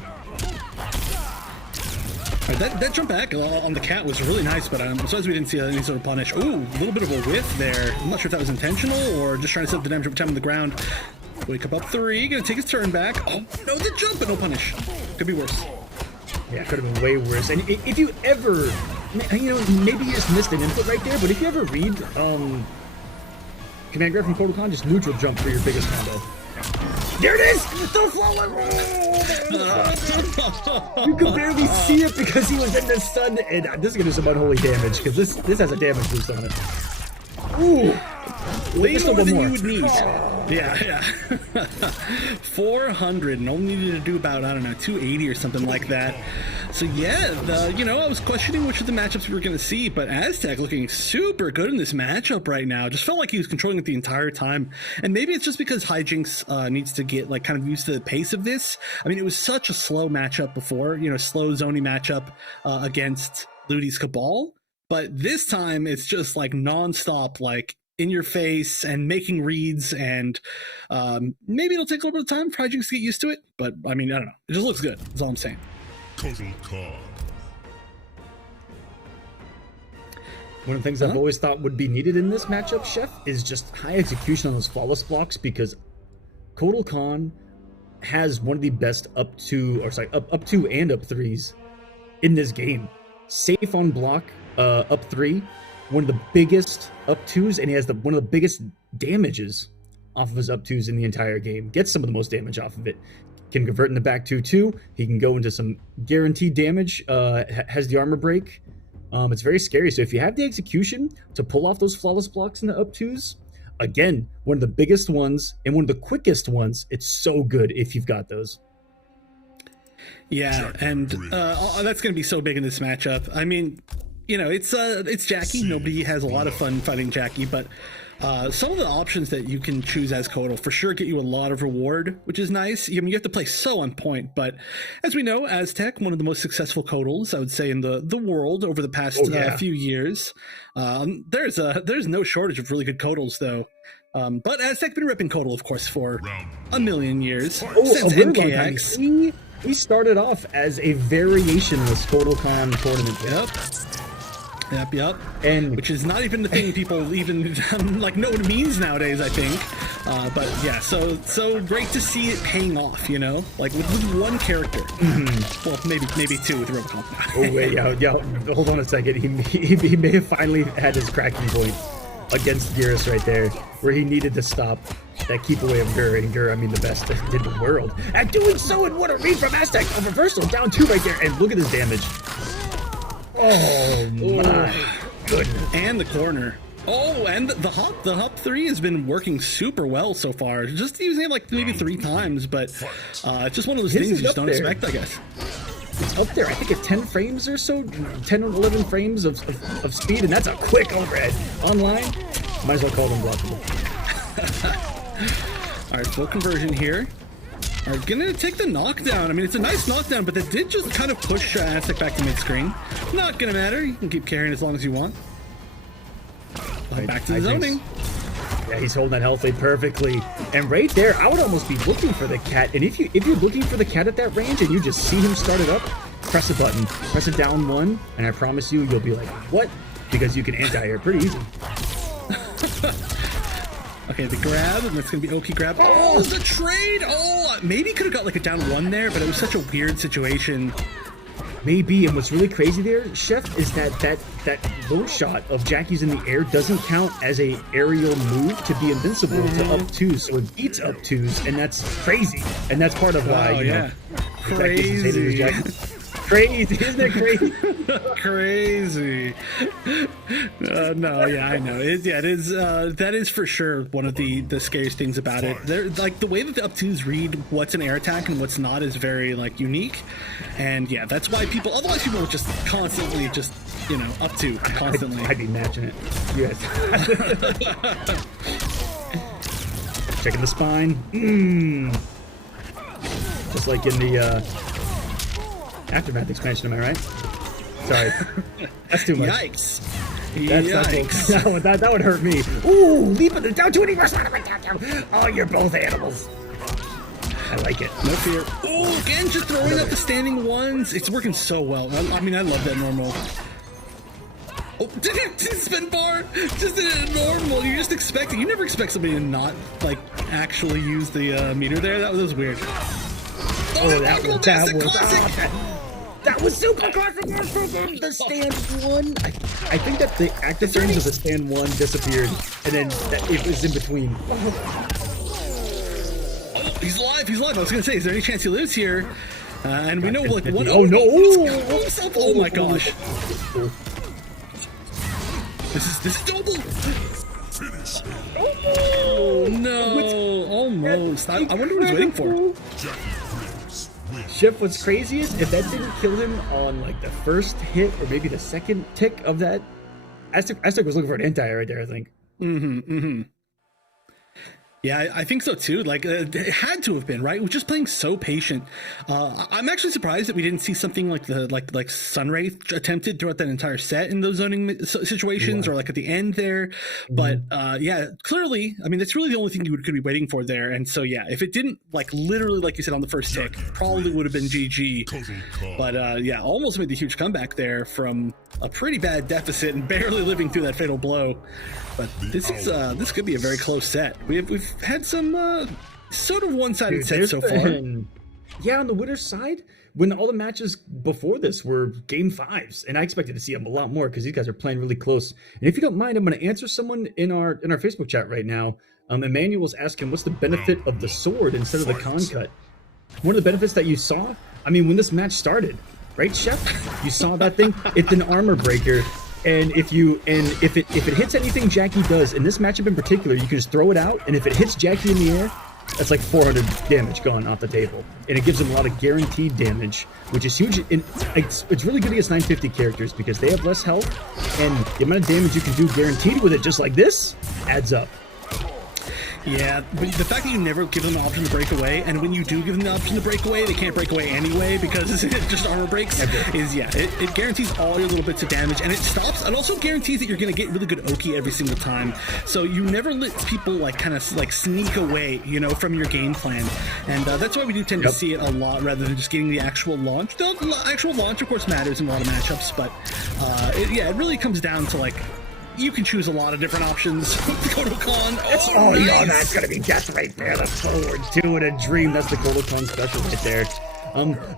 That jump back on the cat was really nice, but I'm surprised we didn't see any sort of punish. Ooh, a little bit of a whiff there. I'm not sure if that was intentional or just trying to set up the damage every time on the ground. Wake up 3, gonna take his turn back. Oh, no, the jump, but no punish. Could be worse. Yeah, it could have been way worse. And if you ever, you know, maybe you just missed an input right there, but if you ever read command grab from Kotal Khan, just neutral jump for your biggest combo. There it is! The flow! You can barely see it because he was in the sun, and this is going to do some unholy damage, because this has a damage boost on it. Ooh! Way more than you would need. Yeah. 400 and only needed to do about, I don't know, 280 or something like that. So yeah, you know, I was questioning which of the matchups we were going to see, but Aztec looking super good in this matchup right now. Just felt like he was controlling it the entire time. And maybe it's just because Hijinx needs to get like kind of used to the pace of this. I mean, it was such a slow matchup before, you know, slow zony matchup against Ludi's Cabal. But this time it's just like nonstop, like in your face and making reads, and maybe it'll take a little bit of time for Hijinx to get used to it. But I mean, I don't know. It just looks good. That's all I'm saying. Kotal Khan. One of the things I've always thought would be needed in this matchup, Chef, is just high execution on those flawless blocks, because Kotal Khan has one of the best up 2 and up 3s in this game. Safe on block, up 3, one of the biggest up 2s, and he has one of the biggest damages off of his up 2s in the entire game. Gets some of the most damage off of it. Can convert in the back 2-2. He can go into some guaranteed damage. Has the armor break. It's very scary. So if you have the execution to pull off those flawless blocks in the up 2s, again, one of the biggest ones and one of the quickest ones, it's so good if you've got those. Yeah, and that's going to be so big in this matchup. I mean, you know, it's Jackie. Nobody has a lot of fun fighting Jackie, but some of the options that you can choose as Kotal for sure get you a lot of reward, which is nice. I mean, you have to play so on point, but as we know, Aztec, one of the most successful Kotals, I would say, in the world over the past few years. There's no shortage of really good Kotals, though. But Aztec been ripping Kotal, of course, for a million years since MKX. He started off as a variationless Kotal Khan tournament. Yep. And which is not even the thing people even like know what it means nowadays, I think. But yeah, so great to see it paying off, you know, like with one character. Well, maybe 2 with Robocop. Oh wait, yeah. Hold on a second. He may have finally had his cracking point against Geras right there, where he needed to stop. that keep away of Guranger. I mean, the best in the world. And doing so, and what a read from Aztec. A reversal down 2 right there. And look at this damage. Oh my goodness. And the corner. Oh, and the hop 3 has been working super well so far. Just using it like maybe 3 times, but it's just one of those things you just don't expect, I guess. It's up there, I think at 10 frames or so, 10 or 11 frames of speed, and that's a quick overhead. Online, might as well call them blockable. All right, full conversion here. All right, gonna take the knockdown. I mean, it's a nice knockdown, but that did just kind of push Aztec back to mid-screen. Not gonna matter. You can keep carrying as long as you want. Back to the zoning. Yeah, he's holding that health rate perfectly. And right there, I would almost be looking for the cat. And if you're looking for the cat at that range and you just see him start it up, press a button, press it down 1, and I promise you'll be like, what? Because you can anti-air pretty easy. Okay, the grab, and that's gonna be Oki grab. Oh, the trade! Oh, maybe could have got like a down 1 there, but it was such a weird situation. Maybe, and what's really crazy there, Chef, is that low shot of Jackie's in the air doesn't count as a aerial move to be invincible to up 2, so it beats up 2s, and that's crazy. And that's part of why, you know, crazy. Crazy, isn't it crazy? Crazy. No, yeah, I know. It is. That is for sure one of the scariest things about it. They're like the way that the up 2s read what's an air attack and what's not is very like unique, and yeah, that's why people. Otherwise, people would just constantly just up 2 constantly. I'd be matching it. Yes. Checking the spine. Just like in the. Aftermath expansion, am I right? Sorry. That's too much. Yikes. Yikes. That would hurt me. Ooh, leap it down to an reverse down. Oh, you're both animals. I like it. No fear. Ooh, again, just throwing up the standing 1s. It's working so well. I mean, I love that normal. Oh, didn't spin bar. Just did it normal. You just expect it. You never expect somebody to not, like, actually use the meter there. That was weird. Oh, that was super classic. The stand 1. I think that the active frames of the stand 1 disappeared, and then it was in between. Oh, he's live. He's live. I was gonna say, is there any chance he lives here? And we know like one. Oh no! Oh my gosh! This is double. Oh no! Almost. I wonder what he's waiting for. Chef, what's crazy is if that didn't kill him on like the first hit or maybe the second tick of that, Aztec was looking for an anti-air right there, I think. Yeah, I think so too. Like, it had to have been, right? We're just playing so patient. I'm actually surprised that we didn't see something like the like Sunray attempted throughout that entire set in those zoning situations, or like at the end there. But yeah, clearly, I mean, that's really the only thing you could be waiting for there. And so yeah, if it didn't like literally, like you said on the first tick, probably would have been GG. But yeah, almost made the huge comeback there from a pretty bad deficit and barely living through that fatal blow. But this is this could be a very close set. We've had some sort of one-sided sets so far. Yeah, on the winner's side, when all the matches before this were game 5s, and I expected to see them a lot more because these guys are playing really close. And if you don't mind, I'm going to answer someone in our Facebook chat right now. Emmanuel's asking, what's the benefit of the sword instead of the con cut? One of the benefits that you saw, I mean, when this match started, right, Chef? You saw that thing? It's an armor breaker. And if it hits anything Jackie does in this matchup in particular, you can just throw it out, and if it hits Jackie in the air, that's like 400 damage gone off the table, and it gives them a lot of guaranteed damage, which is huge. It's really good against 950 characters because they have less health, and the amount of damage you can do guaranteed with it, just like this, adds up. Yeah, but the fact that you never give them the option to break away, and when you do give them the option to break away, they can't break away anyway because it just armor breaks. It guarantees all your little bits of damage, and it stops. It also guarantees that you're going to get really good Oki every single time. So you never let people like kind of like sneak away, you know, from your game plan, and that's why we do tend to see it a lot rather than just getting the actual launch. The actual launch, of course, matters in a lot of matchups, but it really comes down to like. You can choose a lot of different options. Kodokan. Oh, nice. Yeah, that's gonna be death right there. The forward two in a dream. That's the Kodokan special right there.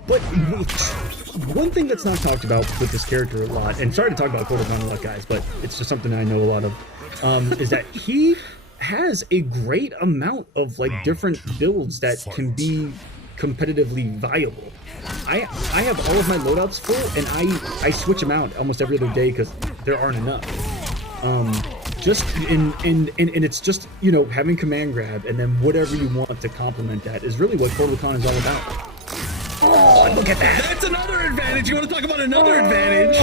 But one thing that's not talked about with this character a lot, and sorry to talk about Kodokan a lot, guys, but it's just something I know a lot of, is that he has a great amount of like different builds that can be competitively viable. I have all of my loadouts full, and I switch them out almost every other day because there aren't enough. Just and it's just, you know, having command grab and then whatever you want to complement that is really what Mortal Kombat is all about. Oh, look at that! That's another advantage. You want to talk about another advantage?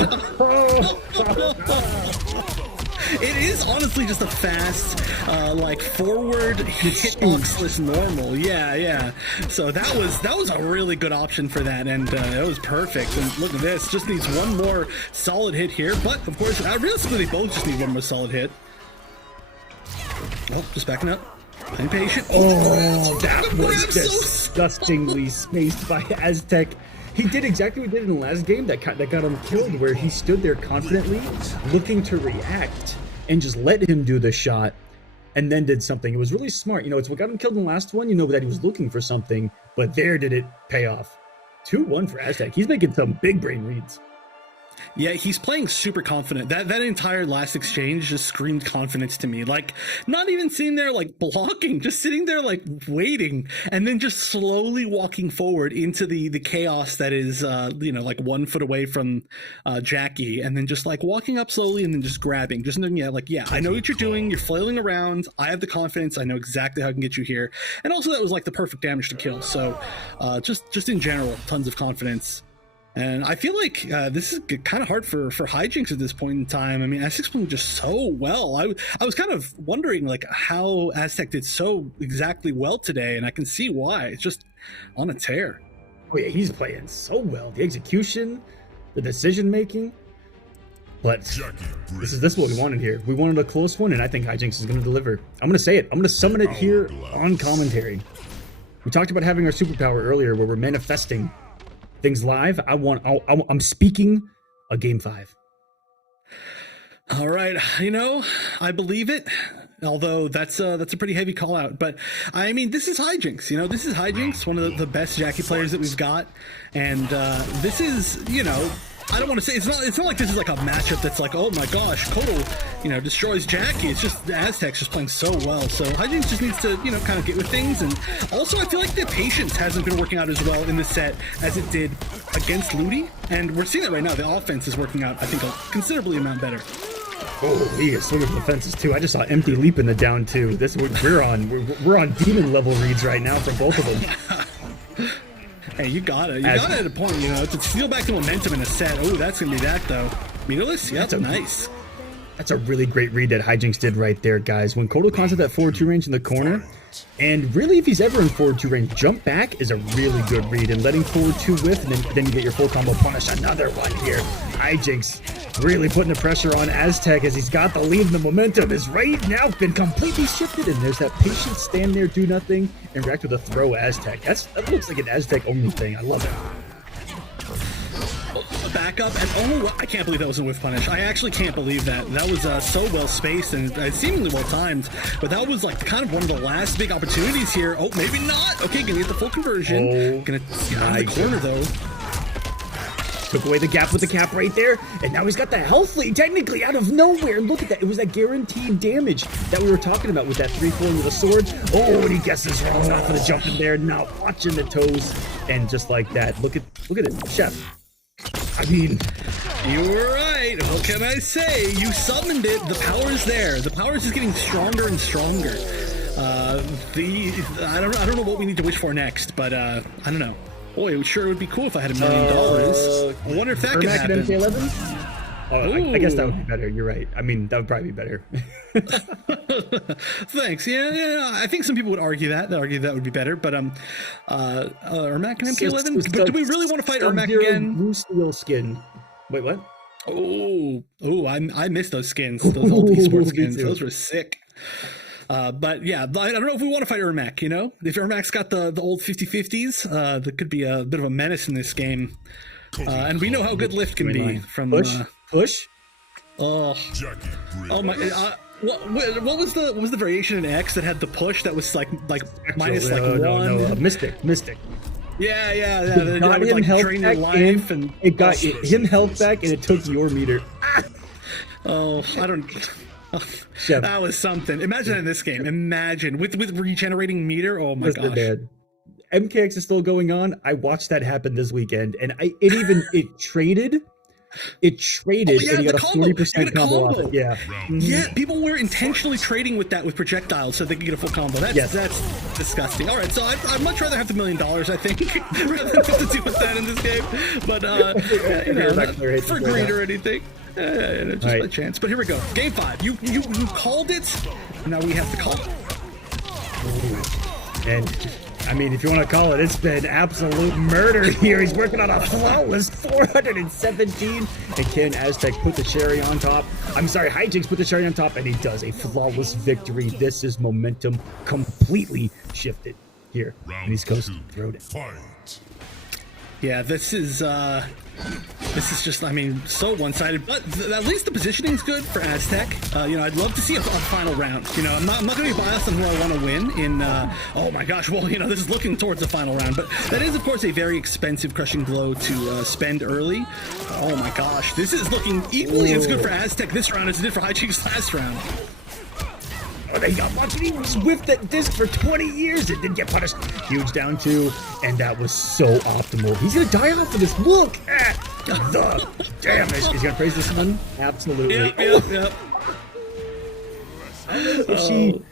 It is honestly just a fast, like forward hitboxless normal. Yeah. So that was a really good option for that, and it was perfect. And look at this, just needs one more solid hit here. But of course, realistically, they both just need one more solid hit. Oh, just backing up. I'm patient. Oh, that was disgustingly spaced by Aztec. He did exactly what he did in the last game that got him killed, where he stood there confidently, looking to react, and just let him do the shot, and then did something. It was really smart. You know, it's what got him killed in the last one. You know that he was looking for something, but there did it pay off. 2-1 for Aztec. He's making some big brain reads. Yeah, he's playing super confident. That entire last exchange just screamed confidence to me. Like, not even sitting there, like, blocking, just sitting there, like, waiting, and then just slowly walking forward into the chaos that is, you know, like 1 foot away from Jackie, and then just, like, walking up slowly and then just grabbing. Just knowing, yeah, I know what you're doing. You're flailing around. I have the confidence. I know exactly how I can get you here. And also, that was, like, the perfect damage to kill. So, just in general, tons of confidence. And I feel like this is kind of hard for hijinx at this point in time. I mean, Aztec's playing just so well. I was kind of wondering like how Aztec did so exactly well today, and I can see why. It's just on a tear. Oh yeah, he's playing so well. The execution, the decision making. But this is what we wanted here. We wanted a close one, and I think hijinx is going to deliver. I'm going to say it. I'm going to summon it here on commentary. We talked about having our superpower earlier, where we're manifesting things live. I'm speaking a game 5. All right, you know, I believe it. Although that's a pretty heavy call out, but I mean, this is hijinx. You know, this is hijinx, one of the best Jackie players that we've got, and this is, you know, I don't want to say it's not like this is like a matchup that's like, oh my gosh, Kotal, you know, destroys Jackie. It's just Aztec's just playing so well. So hijinx just needs to, you know, kind of get with things. And also I feel like the patience hasn't been working out as well in this set as it did against Ludi. And we're seeing that right now. The offense is working out, I think, a considerably amount better. Oh, he is swinging for the fences too. I just saw empty leap in the down two. We're on demon level reads right now from both of them. Hey, you got it at a point, you know, to steal back the momentum in a set. Oh, that's gonna be that though. Meterless? Yeah, that's nice. That's a really great read that hijinx did right there, guys. When Kotal Khan's at that forward 2 range in the corner, and really if he's ever in forward 2 range, jump back is a really good read, and letting forward 2 whiff, and then you get your full combo punish. Another one here. hijinx really putting the pressure on Aztec as he's got the lead, and the momentum is right now been completely shifted, and there's that patient stand there, do nothing, and react with a throw Aztec. That looks like an Aztec only thing. I love it. Back up, and oh, I can't believe that was a whiff punish. I actually can't believe that. That was so well spaced and seemingly well timed, but that was like kind of one of the last big opportunities here. Oh, maybe not. Okay, gonna get the full conversion. Gonna get out of the corner though. Took away the gap with the cap right there, and now he's got the health lead technically out of nowhere. Look at that. It was that guaranteed damage that we were talking about with that 3-4 with a sword. Oh, and he guesses wrong. Not for the jump in there. Now watching the toes, and just like that. Look at it, Chef. I mean, you were right. What can I say? You summoned it. The power is there. The power is just getting stronger and stronger. I don't know what we need to wish for next, but I don't know. Boy, it sure would be cool if I had $1 million. I wonder if that could happen. MK11? Oh, I guess that would be better. You're right. I mean, that would probably be better. Thanks. Yeah. I think some people would argue that. They'd argue that would be better. But Ermac and MK11. Do we really want to fight Ermac again? Blue steel skin. Wait, what? Oh! I missed those skins. Those old esports skins. Those were sick. But yeah, I don't know if we want to fight Ermac, you know? If Ermac's got the old 50-50s, that could be a bit of a menace in this game. And we know how good Lift can be from... Push? Oh my! What was the variation in X that had the push that was like minus like 1? No, Mystic. Yeah. It got him health back, and it got him health back, and it took your meter. Oh, I don't. Chef. That was something. Imagine in this game. Imagine with regenerating meter. Oh my Listen, gosh. man. MKX is still going on. I watched that happen this weekend, and it traded. It traded, yeah, and you the got a combo. 40% combo off it. Yeah. Round Yeah, people were intentionally trading with that with projectiles so they could get a full combo. That's disgusting. All right, so I'd much rather have the $1 million, I think, rather than have to deal with that in this game. But you know, not for greed or anything. Just right. a chance. But here we go. Game 5. You called it. Now we have to call it. And I mean, if you want to call it, it's been absolute murder here. He's working on a flawless 417. And can Aztec put the cherry on top? I'm sorry, Hijinx put the cherry on top, and he does a flawless victory. This is momentum completely shifted here in East Coast Throwdown. Fight. Yeah, this is just, I mean, so one-sided, but at least the positioning is good for Aztec. You know, I'd love to see a final round. You know, I'm not going to be biased on who I want to win in, oh my gosh, well, you know, this is looking towards the final round, but that is, of course, a very expensive Crushing Blow to spend early. Oh my gosh, this is looking equally as good for Aztec this round as it did for Hijinx last round. Oh, they got watching he whiffed that disc for 20 years and didn't get punished. Huge down 2, and that was so optimal. He's gonna die off of this. Look at the damage. He's gonna praise this one. Absolutely. Yep. I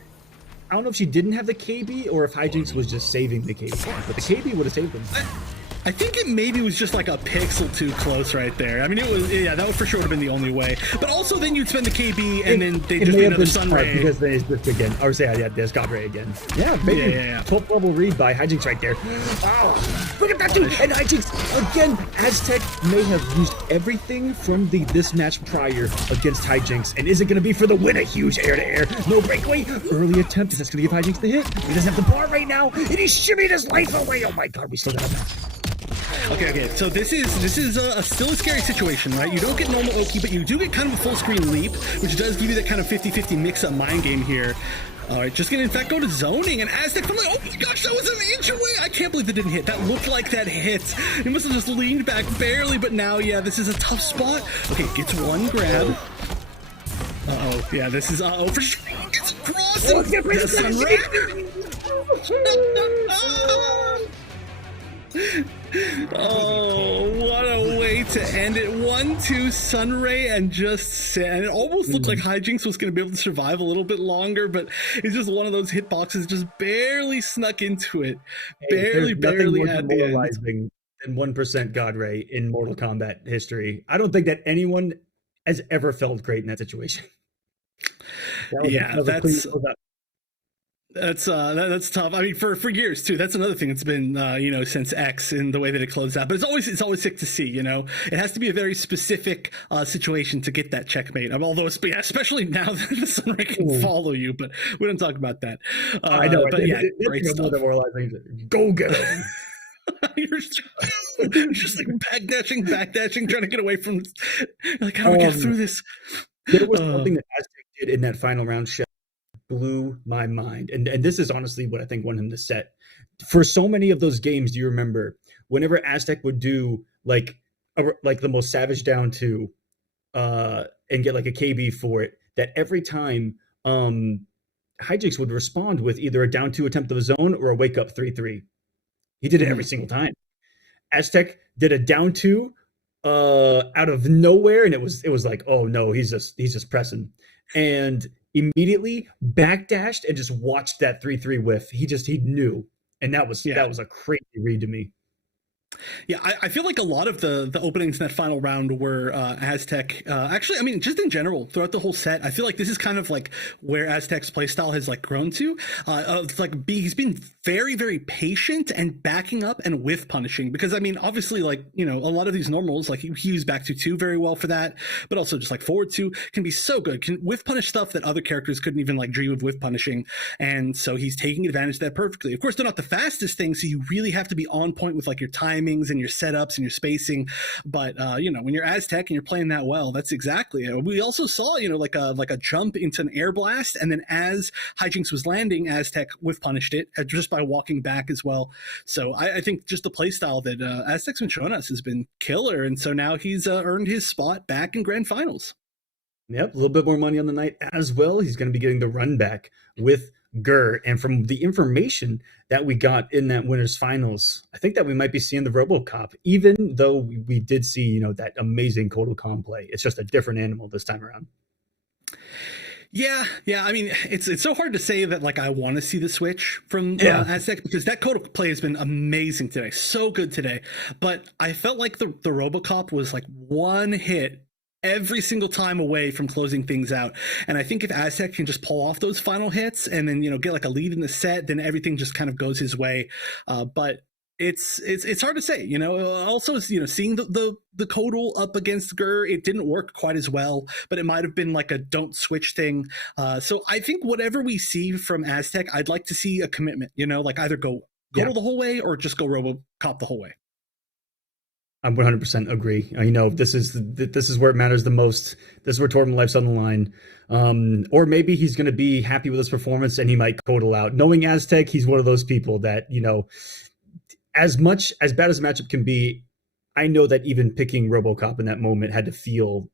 don't know if she didn't have the KB or if Hijinx was just saving the KB, but the KB would have saved him. I think it maybe was just like a pixel too close right there. I mean, it was, yeah, that would for sure would have been the only way. But also then you'd spend the KB and then they just made another Sun Ray. Because they just again, or say, yeah, there's God Ray again. Yeah, maybe 12th level read by Hijinx right there. Oh, look at that dude! And Hijinx, again, Aztec may have used everything from this match prior against Hijinx. And is it going to be for the win? A huge air-to-air. No breakaway. Early attempt. Is that going to give Hijinx the hit? He doesn't have the bar right now. And he's shimmied his life away. Oh my God, we still got a match. Okay. So this is still a scary situation, right? You don't get normal Oki, but you do get kind of a full screen leap, which does give you that kind of 50-50 mix-up mind game here. All right, just gonna in fact go to zoning, and Aztec from like, oh my gosh, that was an inch away. I can't believe that didn't hit. That looked like that hit. He must have just leaned back barely, but now, yeah, this is a tough spot. Okay, gets one grab. Yeah, this is for sure. It's crossing. The Oh, what a way to end it. 1-2 Sunray and just sit. And it almost looked like Hijinx was going to be able to survive a little bit longer, but it's just one of those hitboxes just barely snuck into it. Barely at the end. Than 1% God Ray in Mortal Kombat history. I don't think that anyone has ever felt great in that situation. That's tough. I mean, for years too. That's another thing. It's been since X in the way that it closed out. But it's always sick to see. You know, it has to be a very specific situation to get that checkmate. Although especially now that the Sunray can follow you, but we don't talk about that. I know, but yeah, great stuff. Go get it. You're just like backdashing, trying to get away from. Like, how do we get through this? There was something that Aztec did in that final round. Blew my mind, and this is honestly what I think won him the set. For so many of those games, do you remember whenever Aztec would do like the most savage down 2 and get like a KB for it, that every time Hijinx would respond with either a down 2 attempt of his own or a wake up 3-3. He did it every single time. Aztec did a down 2 out of nowhere, and it was like, oh no, he's just pressing, and immediately backdashed and just watched that 3-3 whiff. He knew, and that was a crazy read to me. Yeah, I feel like a lot of the openings in that final round were Aztec. Actually, I mean, just in general, throughout the whole set, I feel like this is kind of like where Aztec's playstyle has like grown to. He's been very, very patient and backing up and whiff punishing. Because I mean, obviously, like, you know, a lot of these normals, like he used back 2 very well for that, but also just like forward 2 can be so good. Can whiff punish stuff that other characters couldn't even like dream of whiff punishing, and so he's taking advantage of that perfectly. Of course, they're not the fastest things, so you really have to be on point with like your timings and your setups and your spacing. But when you're Aztec and you're playing that well, that's exactly it. We also saw, like a jump into an air blast, and then as Hijinx was landing, Aztec whiff punished it just by walking back as well. So I think just the play style that Aztec's been showing us has been killer, and so now he's earned his spot back in grand finals. Yep, a little bit more money on the night as well. He's going to be getting the run back with Gur. And from the information that we got in that winners finals, I think that we might be seeing the RoboCop, even though we did see, that amazing Kotal Khan play. It's just a different animal this time around. Yeah. I mean, it's so hard to say that like I want to see the switch from Aztec, because that Kotal play has been amazing today, so good today. But I felt like the RoboCop was like one hit every single time away from closing things out. And I think if Aztec can just pull off those final hits and then, get like a lead in the set, then everything just kind of goes his way. But it's hard to say, also, seeing the Kotal up against Gur, it didn't work quite as well, but it might've been like a don't switch thing. So I think whatever we see from Aztec, I'd like to see a commitment, like either go the whole way or just go RoboCop the whole way. I 100% agree. This is where it matters the most. This is where Torben life's on the line. Or maybe he's going to be happy with his performance and he might Kotal out. Knowing Aztec, he's one of those people that, as bad as a matchup can be, I know that even picking RoboCop in that moment had to feel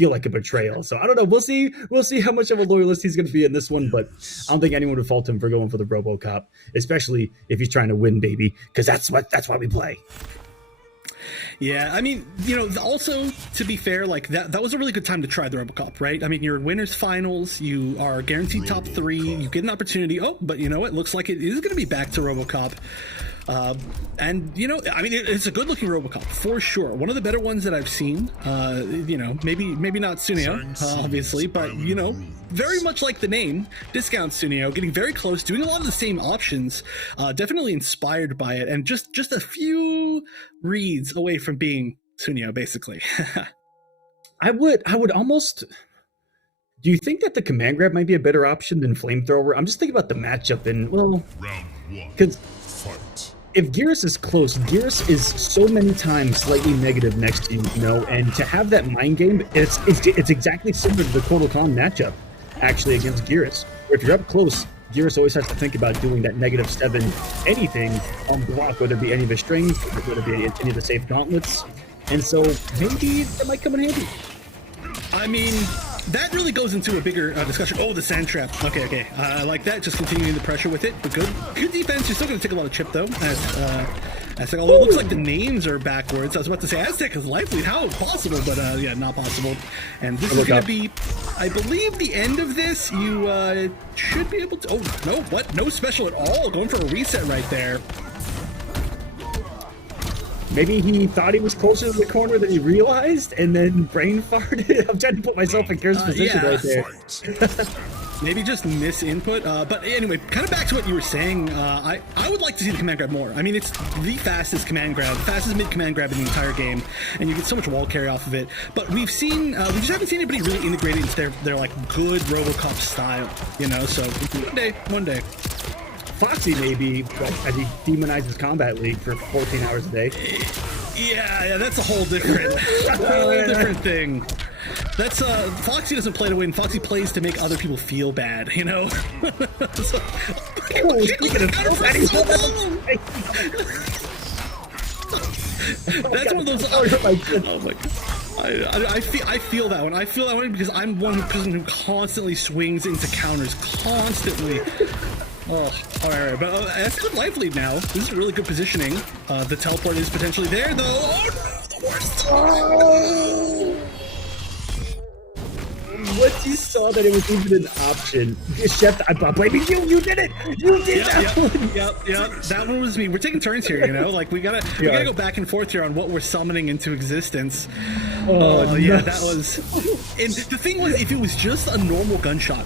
like a betrayal. So I don't know. We'll see how much of a loyalist he's going to be in this one, but I don't think anyone would fault him for going for the RoboCop, especially if he's trying to win, baby, because that's why we play. Yeah, I mean, also, to be fair, like that was a really good time to try the RoboCop, right? I mean, you're in winners finals, you are guaranteed top 3, you get an opportunity. Oh, but it looks like it is going to be back to RoboCop. And I mean, it's a good looking RoboCop for sure. One of the better ones that I've seen. Maybe not Sunio, obviously, but very much like the name, discount Sunio, getting very close, doing a lot of the same options. Definitely inspired by it, and just a few reads away from being Sunio, basically. I would almost. Do you think that the command grab might be a better option than flamethrower? I'm just thinking about the matchup and round 1. Because Fight. If Geras is close, Geras is so many times slightly negative next to you, and to have that mind game, it's exactly similar to the Kotal Khan matchup, actually, against Geras. Where if you're up close, Geras always has to think about doing that -7 anything on block, whether it be any of his strings, whether it be any of the safe gauntlets. And so maybe that might come in handy. I mean, that really goes into a bigger discussion. Oh, the sand trap. Okay. I like that. Just continuing the pressure with it. But good defense. You're still going to take a lot of chip, though. Aztec, although it looks like the names are backwards. I was about to say Aztec is lively. How possible? But yeah, not possible. And this is going to be, I believe, the end of this. You should be able to. Oh, no. What? No special at all. Going for a reset right there. Maybe he thought he was closer to the corner than he realized, and then brain farted. I'm trying to put myself in Kara's position right there. Maybe just misinput. But anyway, kind of back to what you were saying. I would like to see the command grab more. I mean, it's the fastest command grab, the fastest mid command grab in the entire game, and you get so much wall carry off of it. But we just haven't seen anybody really integrate it into their like good RoboCop style, So one day. Foxy maybe, as he demonizes Combat League for 14 hours a day. Yeah, that's a whole different thing. That's Foxy doesn't play to win. Foxy plays to make other people feel bad, That's one of those. Oh my God. I feel that one. I feel that one because I'm one person who constantly swings into counters, constantly. Oh, all right. But that's good life lead now. This is really good positioning. The teleport is potentially there, though. Oh, no, the worst. Oh! Once you saw that it was even an option, Chef, I'm blaming you. You did it. You did that one. Yep. That one was me. We're taking turns here, Like we gotta go back and forth here on what we're summoning into existence. Oh yeah, that was. And the thing was, if it was just a normal gunshot,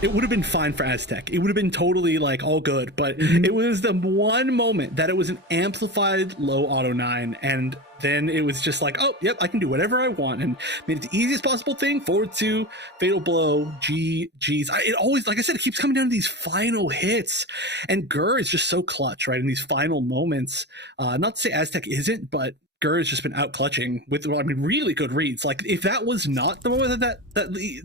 it would have been fine for Aztec. It would have been totally like all good, but it was the one moment that it was an amplified low auto 9, and then it was just like, oh, yep, I can do whatever I want, and made it the easiest possible thing. Forward 2, fatal blow, GG's. It always, like I said, it keeps coming down to these final hits, and Gur is just so clutch, right, in these final moments. Not to say Aztec isn't, but Gur has just been out clutching with, really good reads. Like, if that was not the moment that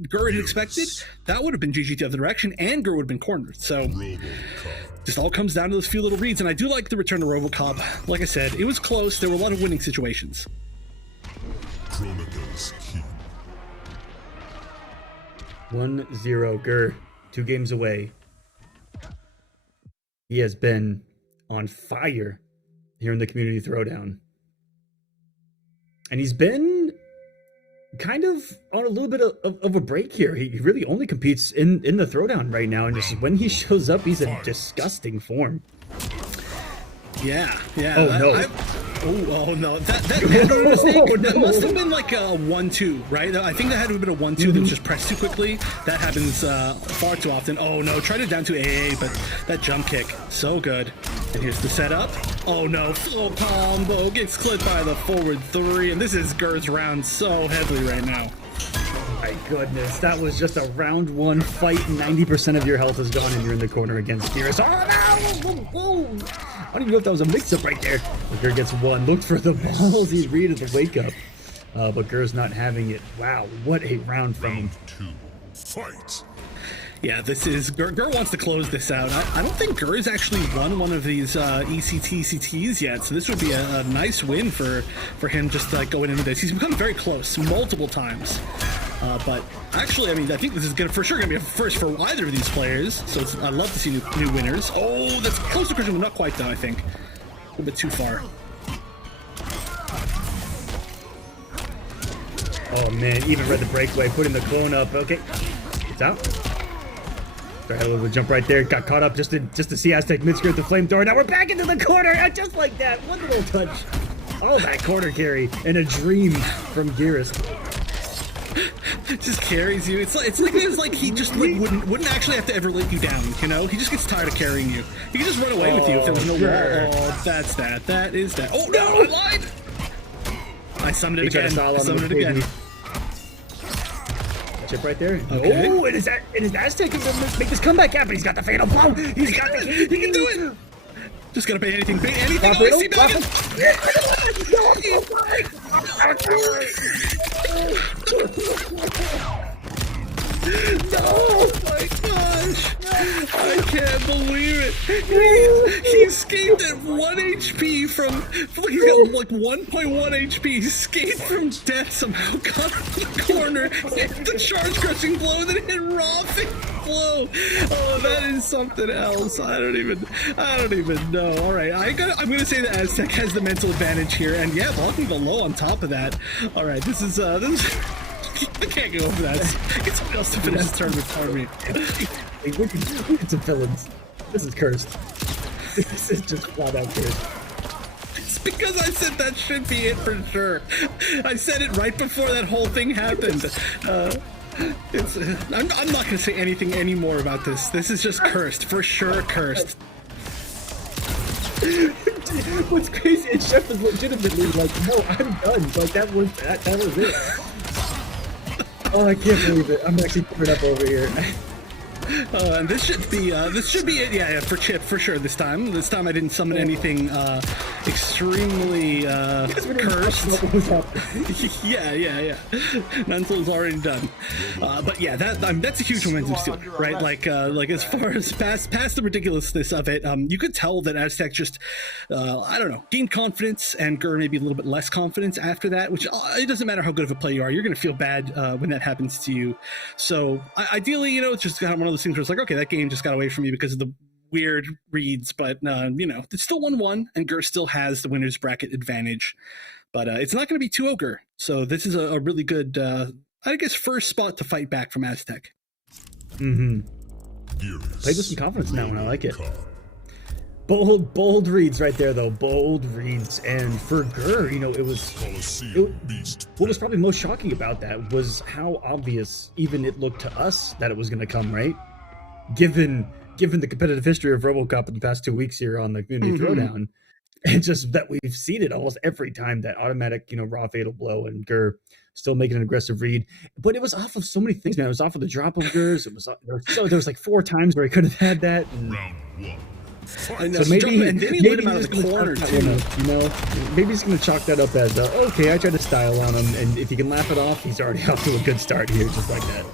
Gur had expected, that would have been GG the other direction, and Gur would have been cornered. So, just all comes down to those few little reads, and I do like the return to RoboCop. Like I said, it was close. There were a lot of winning situations. 1-0. Gur, 2 games away. He has been on fire here in the Community Throwdown. And he's been kind of on a little bit of a break here. He really only competes in the Throwdown right now. And just when he shows up, he's in disgusting form. Yeah. Oh, no. Oh no! That had been a mistake. That must have been like a 1-2, right? I think that had to have been a 1-2 that was just pressed too quickly. That happens far too often. Oh no! Tried it down to AA, but that jump kick, so good. And here's the setup. Oh no! Full combo gets clipped by the forward 3, and this is Gur's round so heavily right now. My goodness, that was just a round 1 fight. 90% of your health is gone, and you're in the corner against Geras. Oh no! Whoa! I don't even know if that was a mix-up right there. But Gur gets 1. Looked for the ballsy read of the wake-up. But Gur's not having it. Wow, what a round from him. Round 2, fight. Yeah, this is Gur wants to close this out. I don't think Gur has actually won one of these ECTs yet, so this would be a nice win for him just going into this. He's become very close multiple times. But actually, I mean, I think this is for sure going to be a first for either of these players. So I'd love to see new winners. Oh, that's close to Christian, but not quite though, I think. A little bit too far. Oh man, even read the breakaway, putting the clone up. Okay, it's out. Sorry, had a little jump right there. Got caught up just to see Aztec mid-skirt the flamethrower. Now we're back into the corner, just like that. One little touch. Oh, that corner carry and a dream from Geras. Just carries you. It's like he just wouldn't actually have to ever let you down. You know, he just gets tired of carrying you. He can just run away with you if there was no wall. Oh, that's that. That is that. Oh no, I lied. I summoned it again. I summoned it again. Chip right there. Okay. Oh, and his Aztec can make this comeback happen. He's got the fatal blow. He's got the key. He can do it. Just gotta pay anything. Pay anything. Oh, I see Oh my gosh! I can't believe it. He escaped at 1 HP from. He's got like 1.1 HP. He escaped from death somehow. Got in the corner, hit the charge crushing blow, then hit raw blow. Oh, that is something else. I don't even know. All right, I'm gonna say that Aztec has the mental advantage here, and yeah, blocking the low on top of that. All right, this is. I can't go over that. Get someone else to finish this tournament for me. We need some villains. This is cursed. This is just flat out cursed. It's because I said that should be it for sure. I said it right before that whole thing happened. I'm not going to say anything anymore about this. This is just cursed. For sure cursed. What's crazy is Chef is legitimately like, no, I'm done. Like, that was it. Oh, I can't believe it. I'm actually putting it up over here. And this should be it. Yeah, for Chip for sure. This time I didn't summon anything extremely cursed. yeah. Mental's already done. But yeah, that's a huge momentum steal, right? Like as far as past the ridiculousness of it, you could tell that Aztec just I don't know, gained confidence, and Gur maybe a little bit less confidence after that. Which it doesn't matter how good of a player you are, you're going to feel bad when that happens to you. So ideally, it's just kind of one of those things where it's like, okay, that game just got away from me because of the weird reads, but it's still 1-1, and Gur still has the winner's bracket advantage. But it's not going to be 2-0 Gur, so this is a really good, I guess, first spot to fight back from Aztec. Mm-hmm. Played with some confidence now, and I like it. Bold reads right there, though. Bold reads, and for Gur, what was probably most shocking about that was how obvious even it looked to us that it was going to come, right? Given the competitive history of RoboCop in the past 2 weeks here on the Community Throwdown, and just that we've seen it almost every time, that automatic, raw fatal blow, and Gur still making an aggressive read. But it was off of so many things, man. It was off of the drop of Gur's. There was like 4 times where he could have had that. And, Round 1. so maybe he let him out of the corner too. Maybe he's going to chalk that up as okay, I tried to style on him, and if you can laugh it off, he's already off to a good start here, just like that.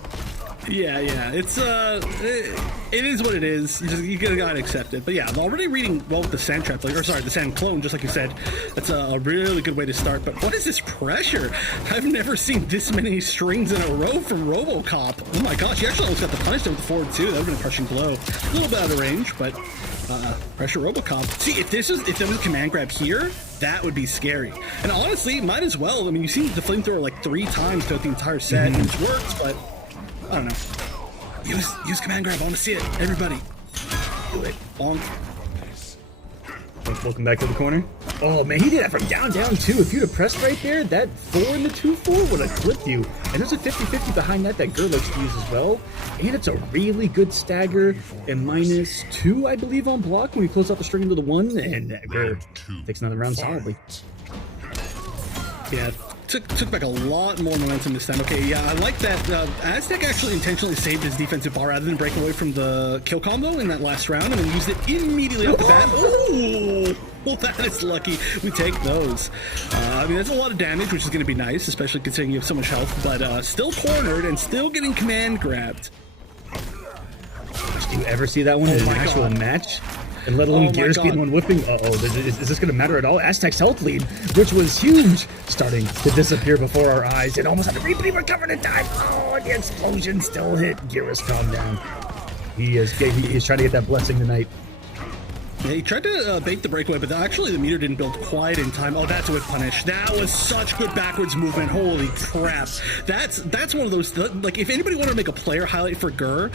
Yeah, it's it is what it is. You gotta accept it. But yeah, I'm already reading well with the sand trap, the sand clone, just like you said. That's a really good way to start. But what is this pressure? I've never seen this many strings in a row from RoboCop. Oh my gosh, he actually almost got the punish there with the forward too. That would have been a crushing blow. A little bit out of range, but pressure RoboCop. See, if there was a command grab here, that would be scary. And honestly, might as well. I mean, you've seen the flamethrower like 3 times throughout the entire set, and it's worked, but I don't know. Use command grab. I want to see it. Everybody. Do it. Bonk. Welcome back to the corner. Oh man, he did that from down too. If you'd have pressed right there, that 4 in the 2-4 would have clipped you. And there's a 50-50 behind that Gur likes to use as well. And it's a really good stagger. And -2, I believe, on block when we close out the string into the 1. And Gur takes another round solidly. Yeah. Took back a lot more momentum this time. Okay, yeah, I like that. Aztec actually intentionally saved his defensive bar rather than break away from the kill combo in that last round and then used it immediately off the bat. Ooh! Well, that is lucky. We take those. I mean, that's a lot of damage, which is going to be nice, especially considering you have so much health, but still cornered and still getting command grabbed. Do you ever see that one in an actual match? And let alone Gears being the one whipping. Is this going to matter at all? Aztec's health lead, which was huge, starting to disappear before our eyes. It almost had to be recovered in time. Oh, the explosion still hit. Gears, calm down. He is trying to get that blessing tonight. Yeah, he tried to bait the breakaway, but actually the meter didn't build quite in time. Oh, that's a whip punish. That was such good backwards movement. Holy crap. That's one of those, like, if anybody wanted to make a player highlight for Gur,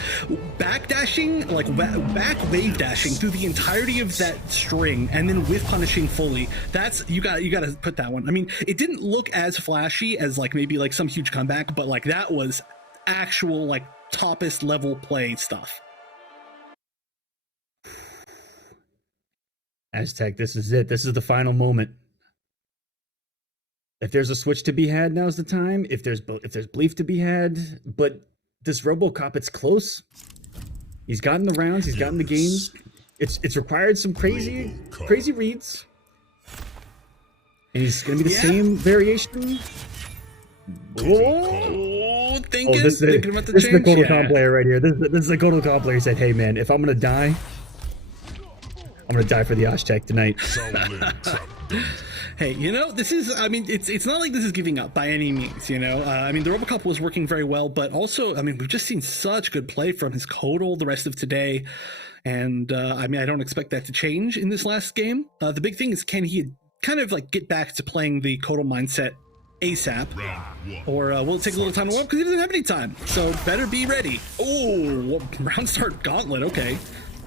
backdashing, like, back wave dashing through the entirety of that string and then whip punishing fully, that's, you gotta put that one. I mean, it didn't look as flashy as, like, maybe, like, some huge comeback, but, like, that was actual, like, toppest level play stuff. Aztec, this is it. This is the final moment. If there's a switch to be had, now's the time. If there's belief to be had, but this RoboCop, it's close. He's gotten the rounds. He's gotten the games. It's required some crazy reads, and he's gonna be the same variation. Thinking about the change. This is the Kotal player right here. This is the Kotal player. He said, "Hey man, if I'm gonna die, I'm gonna die for the Aztec tonight." Hey, you know, this is, I mean, it's not like this is giving up by any means, you know? I mean, the RoboCop was working very well, but also, I mean, we've just seen such good play from his Kotal the rest of today, and, I mean, I don't expect that to change in this last game. The big thing is, can he kind of, like, get back to playing the Kotal mindset ASAP, or will it take a little time to warm up, because he doesn't have any time, so better be ready. Oh, round start gauntlet, okay.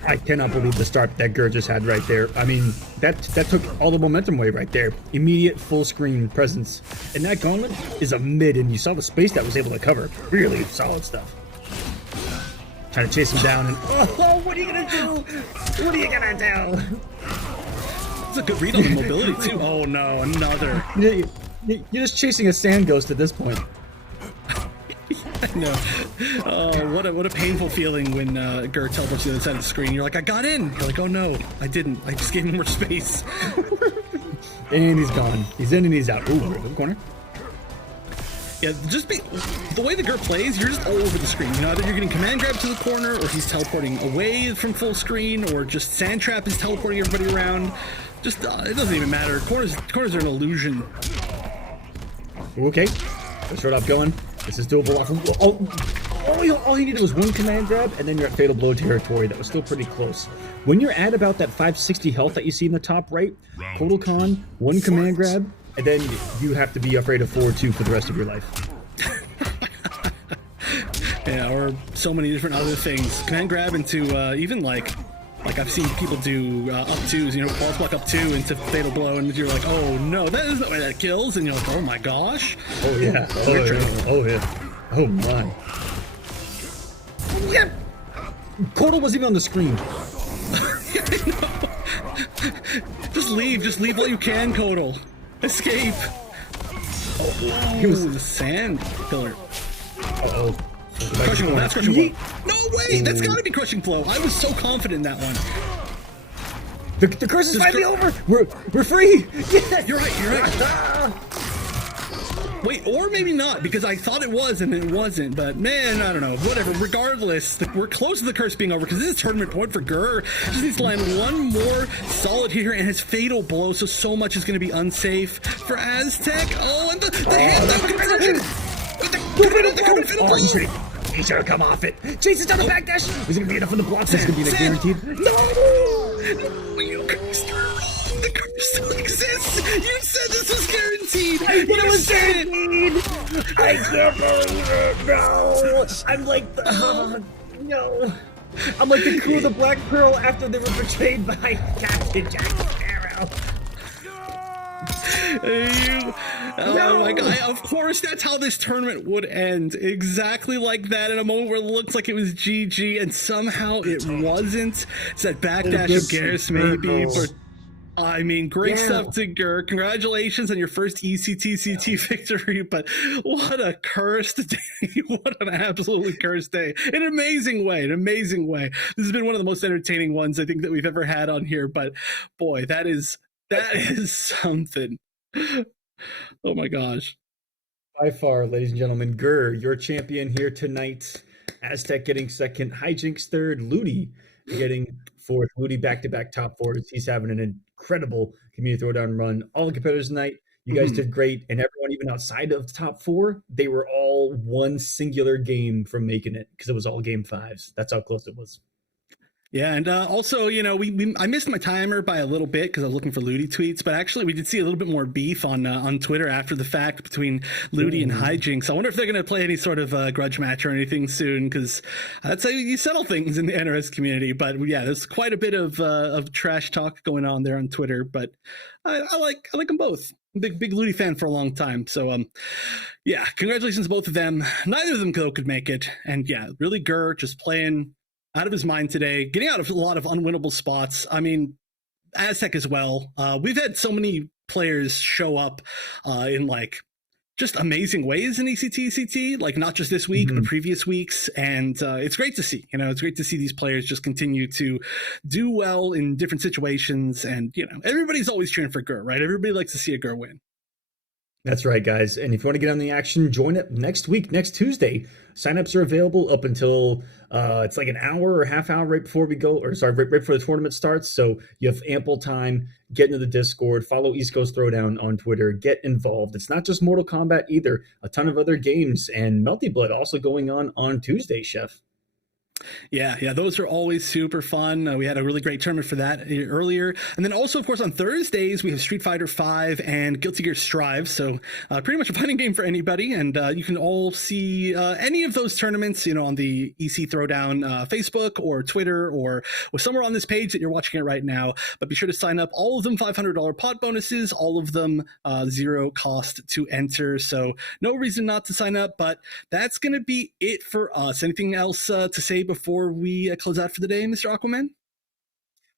I cannot believe the start that Gur just had right there. I mean, that took all the momentum away right there. Immediate full screen presence. And that gauntlet is a mid, and you saw the space that was able to cover. Really solid stuff. Trying to chase him down, and oh, what are you gonna do? What are you gonna do? It's a good read on the mobility too. Oh no, another. You're just chasing a sand ghost at this point. I know. Oh, what a painful feeling when Gur teleports to the other side of the screen. You're like, I got in. You're like, oh no, I didn't. I just gave him more space. And he's gone. He's in and he's out. Ooh, good corner. Yeah, the way the Gur plays, you're just all over the screen. You know, either you're getting command grab to the corner, or he's teleporting away from full screen, or just sand trap is teleporting everybody around. Just it doesn't even matter. Corners are an illusion. Okay, let's start off going. This is doable. All you needed was one command grab, and then you're at fatal blow territory. That was still pretty close. When you're at about that 560 health that you see in the top right, Kotal Khan, one command grab, and then you have to be afraid of 4-2 for the rest of your life. Yeah, or so many different other things. Command grab into even like I've seen people do up twos, you know, pulse block up 2 into fatal blow, and you're like, oh no, that isn't the way that kills, and you're like, oh my gosh. Oh yeah. Oh yeah. Oh my. Yeah. Kotal wasn't even on the screen. Just leave while you can, Kotal. Escape. Oh, he was the sand pillar. Uh-oh. Crushing blow, that's crushing blow. No way, that's gotta be crushing blow. I was so confident in that one. The curse is finally over. We're free. Yes. You're right. Wait, or maybe not, because I thought it was and it wasn't. But man, I don't know. Whatever. Regardless, we're close to the curse being over because this is tournament point for Gurr. Just needs to land one more solid here and his fatal blow. So much is going to be unsafe for Aztec. Oh, and the hand conversion. He should have come off it. Chases down the backdash. Is it going to be enough on the blocks? It's going to be guaranteed. No! You cursed her wrong. The curse still exists. You said this was guaranteed. It was guaranteed. I can't believe it. No. I'm like no. I'm like the crew of the Black Pearl after they were betrayed by Captain Jack Sparrow. Oh my god, of course that's how this tournament would end, exactly like that, in a moment where it looks like it was GG and somehow it wasn't. It's that backdash of Garrus maybe, but I mean, great stuff to Gurr. Congratulations on your first ECT victory, but what a cursed day. What an absolutely cursed day. In an amazing way, This has been one of the most entertaining ones I think that we've ever had on here, but boy, that is something. Oh my gosh. By far, ladies and gentlemen, Gurr, your champion here tonight. Aztec getting second, Hijinx third, Ludi getting fourth. Ludi back-to-back top fours. He's having an incredible community throwdown run. All the competitors tonight, you guys did great, and everyone even outside of the top four, they were all one singular game from making it because it was all game fives. That's how close it was. Yeah, and also, you know, I missed my timer by a little bit because I was looking for Ludi tweets, but actually we did see a little bit more beef on Twitter after the fact between Ludi and Hijinx. I wonder if they're going to play any sort of grudge match or anything soon, because that's how you settle things in the NRS community. But yeah, there's quite a bit of trash talk going on there on Twitter, but I like them both. Big Ludi fan for a long time. So yeah, congratulations to both of them. Neither of them could make it, and yeah, really Gurr just playing out of his mind today, getting out of a lot of unwinnable spots. I mean, Aztec as well. We've had so many players show up in like just amazing ways in ECT, like not just this week, but previous weeks. And it's great to see, you know, it's great to see these players just continue to do well in different situations. And, you know, everybody's always cheering for Gurr, right? Everybody likes to see a Gurr win. That's right, guys. And if you want to get on the action, join up next week, next Tuesday. Signups are available up until it's like an hour or half hour right before we go, or sorry, right before the tournament starts. So you have ample time. Get into the Discord, follow East Coast Throwdown on Twitter, get involved. It's not just Mortal Kombat either. A ton of other games, and Melty Blood also going on Tuesday, Chef. Yeah, those are always super fun. We had a really great tournament for that earlier. And then also, of course, on Thursdays, we have Street Fighter V and Guilty Gear Strive. So pretty much a fighting game for anybody. And you can all see any of those tournaments, you know, on the EC Throwdown Facebook or Twitter or somewhere on this page that you're watching it right now. But be sure to sign up. All of them $500 pot bonuses, all of them zero cost to enter. So no reason not to sign up. But that's going to be it for us. Anything else to say before we close out for the day, Mr. Aquaman?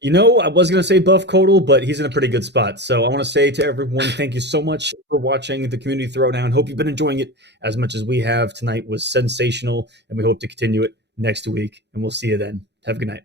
You know, I was going to say Buff Codal, but he's in a pretty good spot. So I want to say to everyone, thank you so much for watching the Community Throwdown. Hope you've been enjoying it as much as we have. Tonight was sensational, and we hope to continue it next week. And we'll see you then. Have a good night.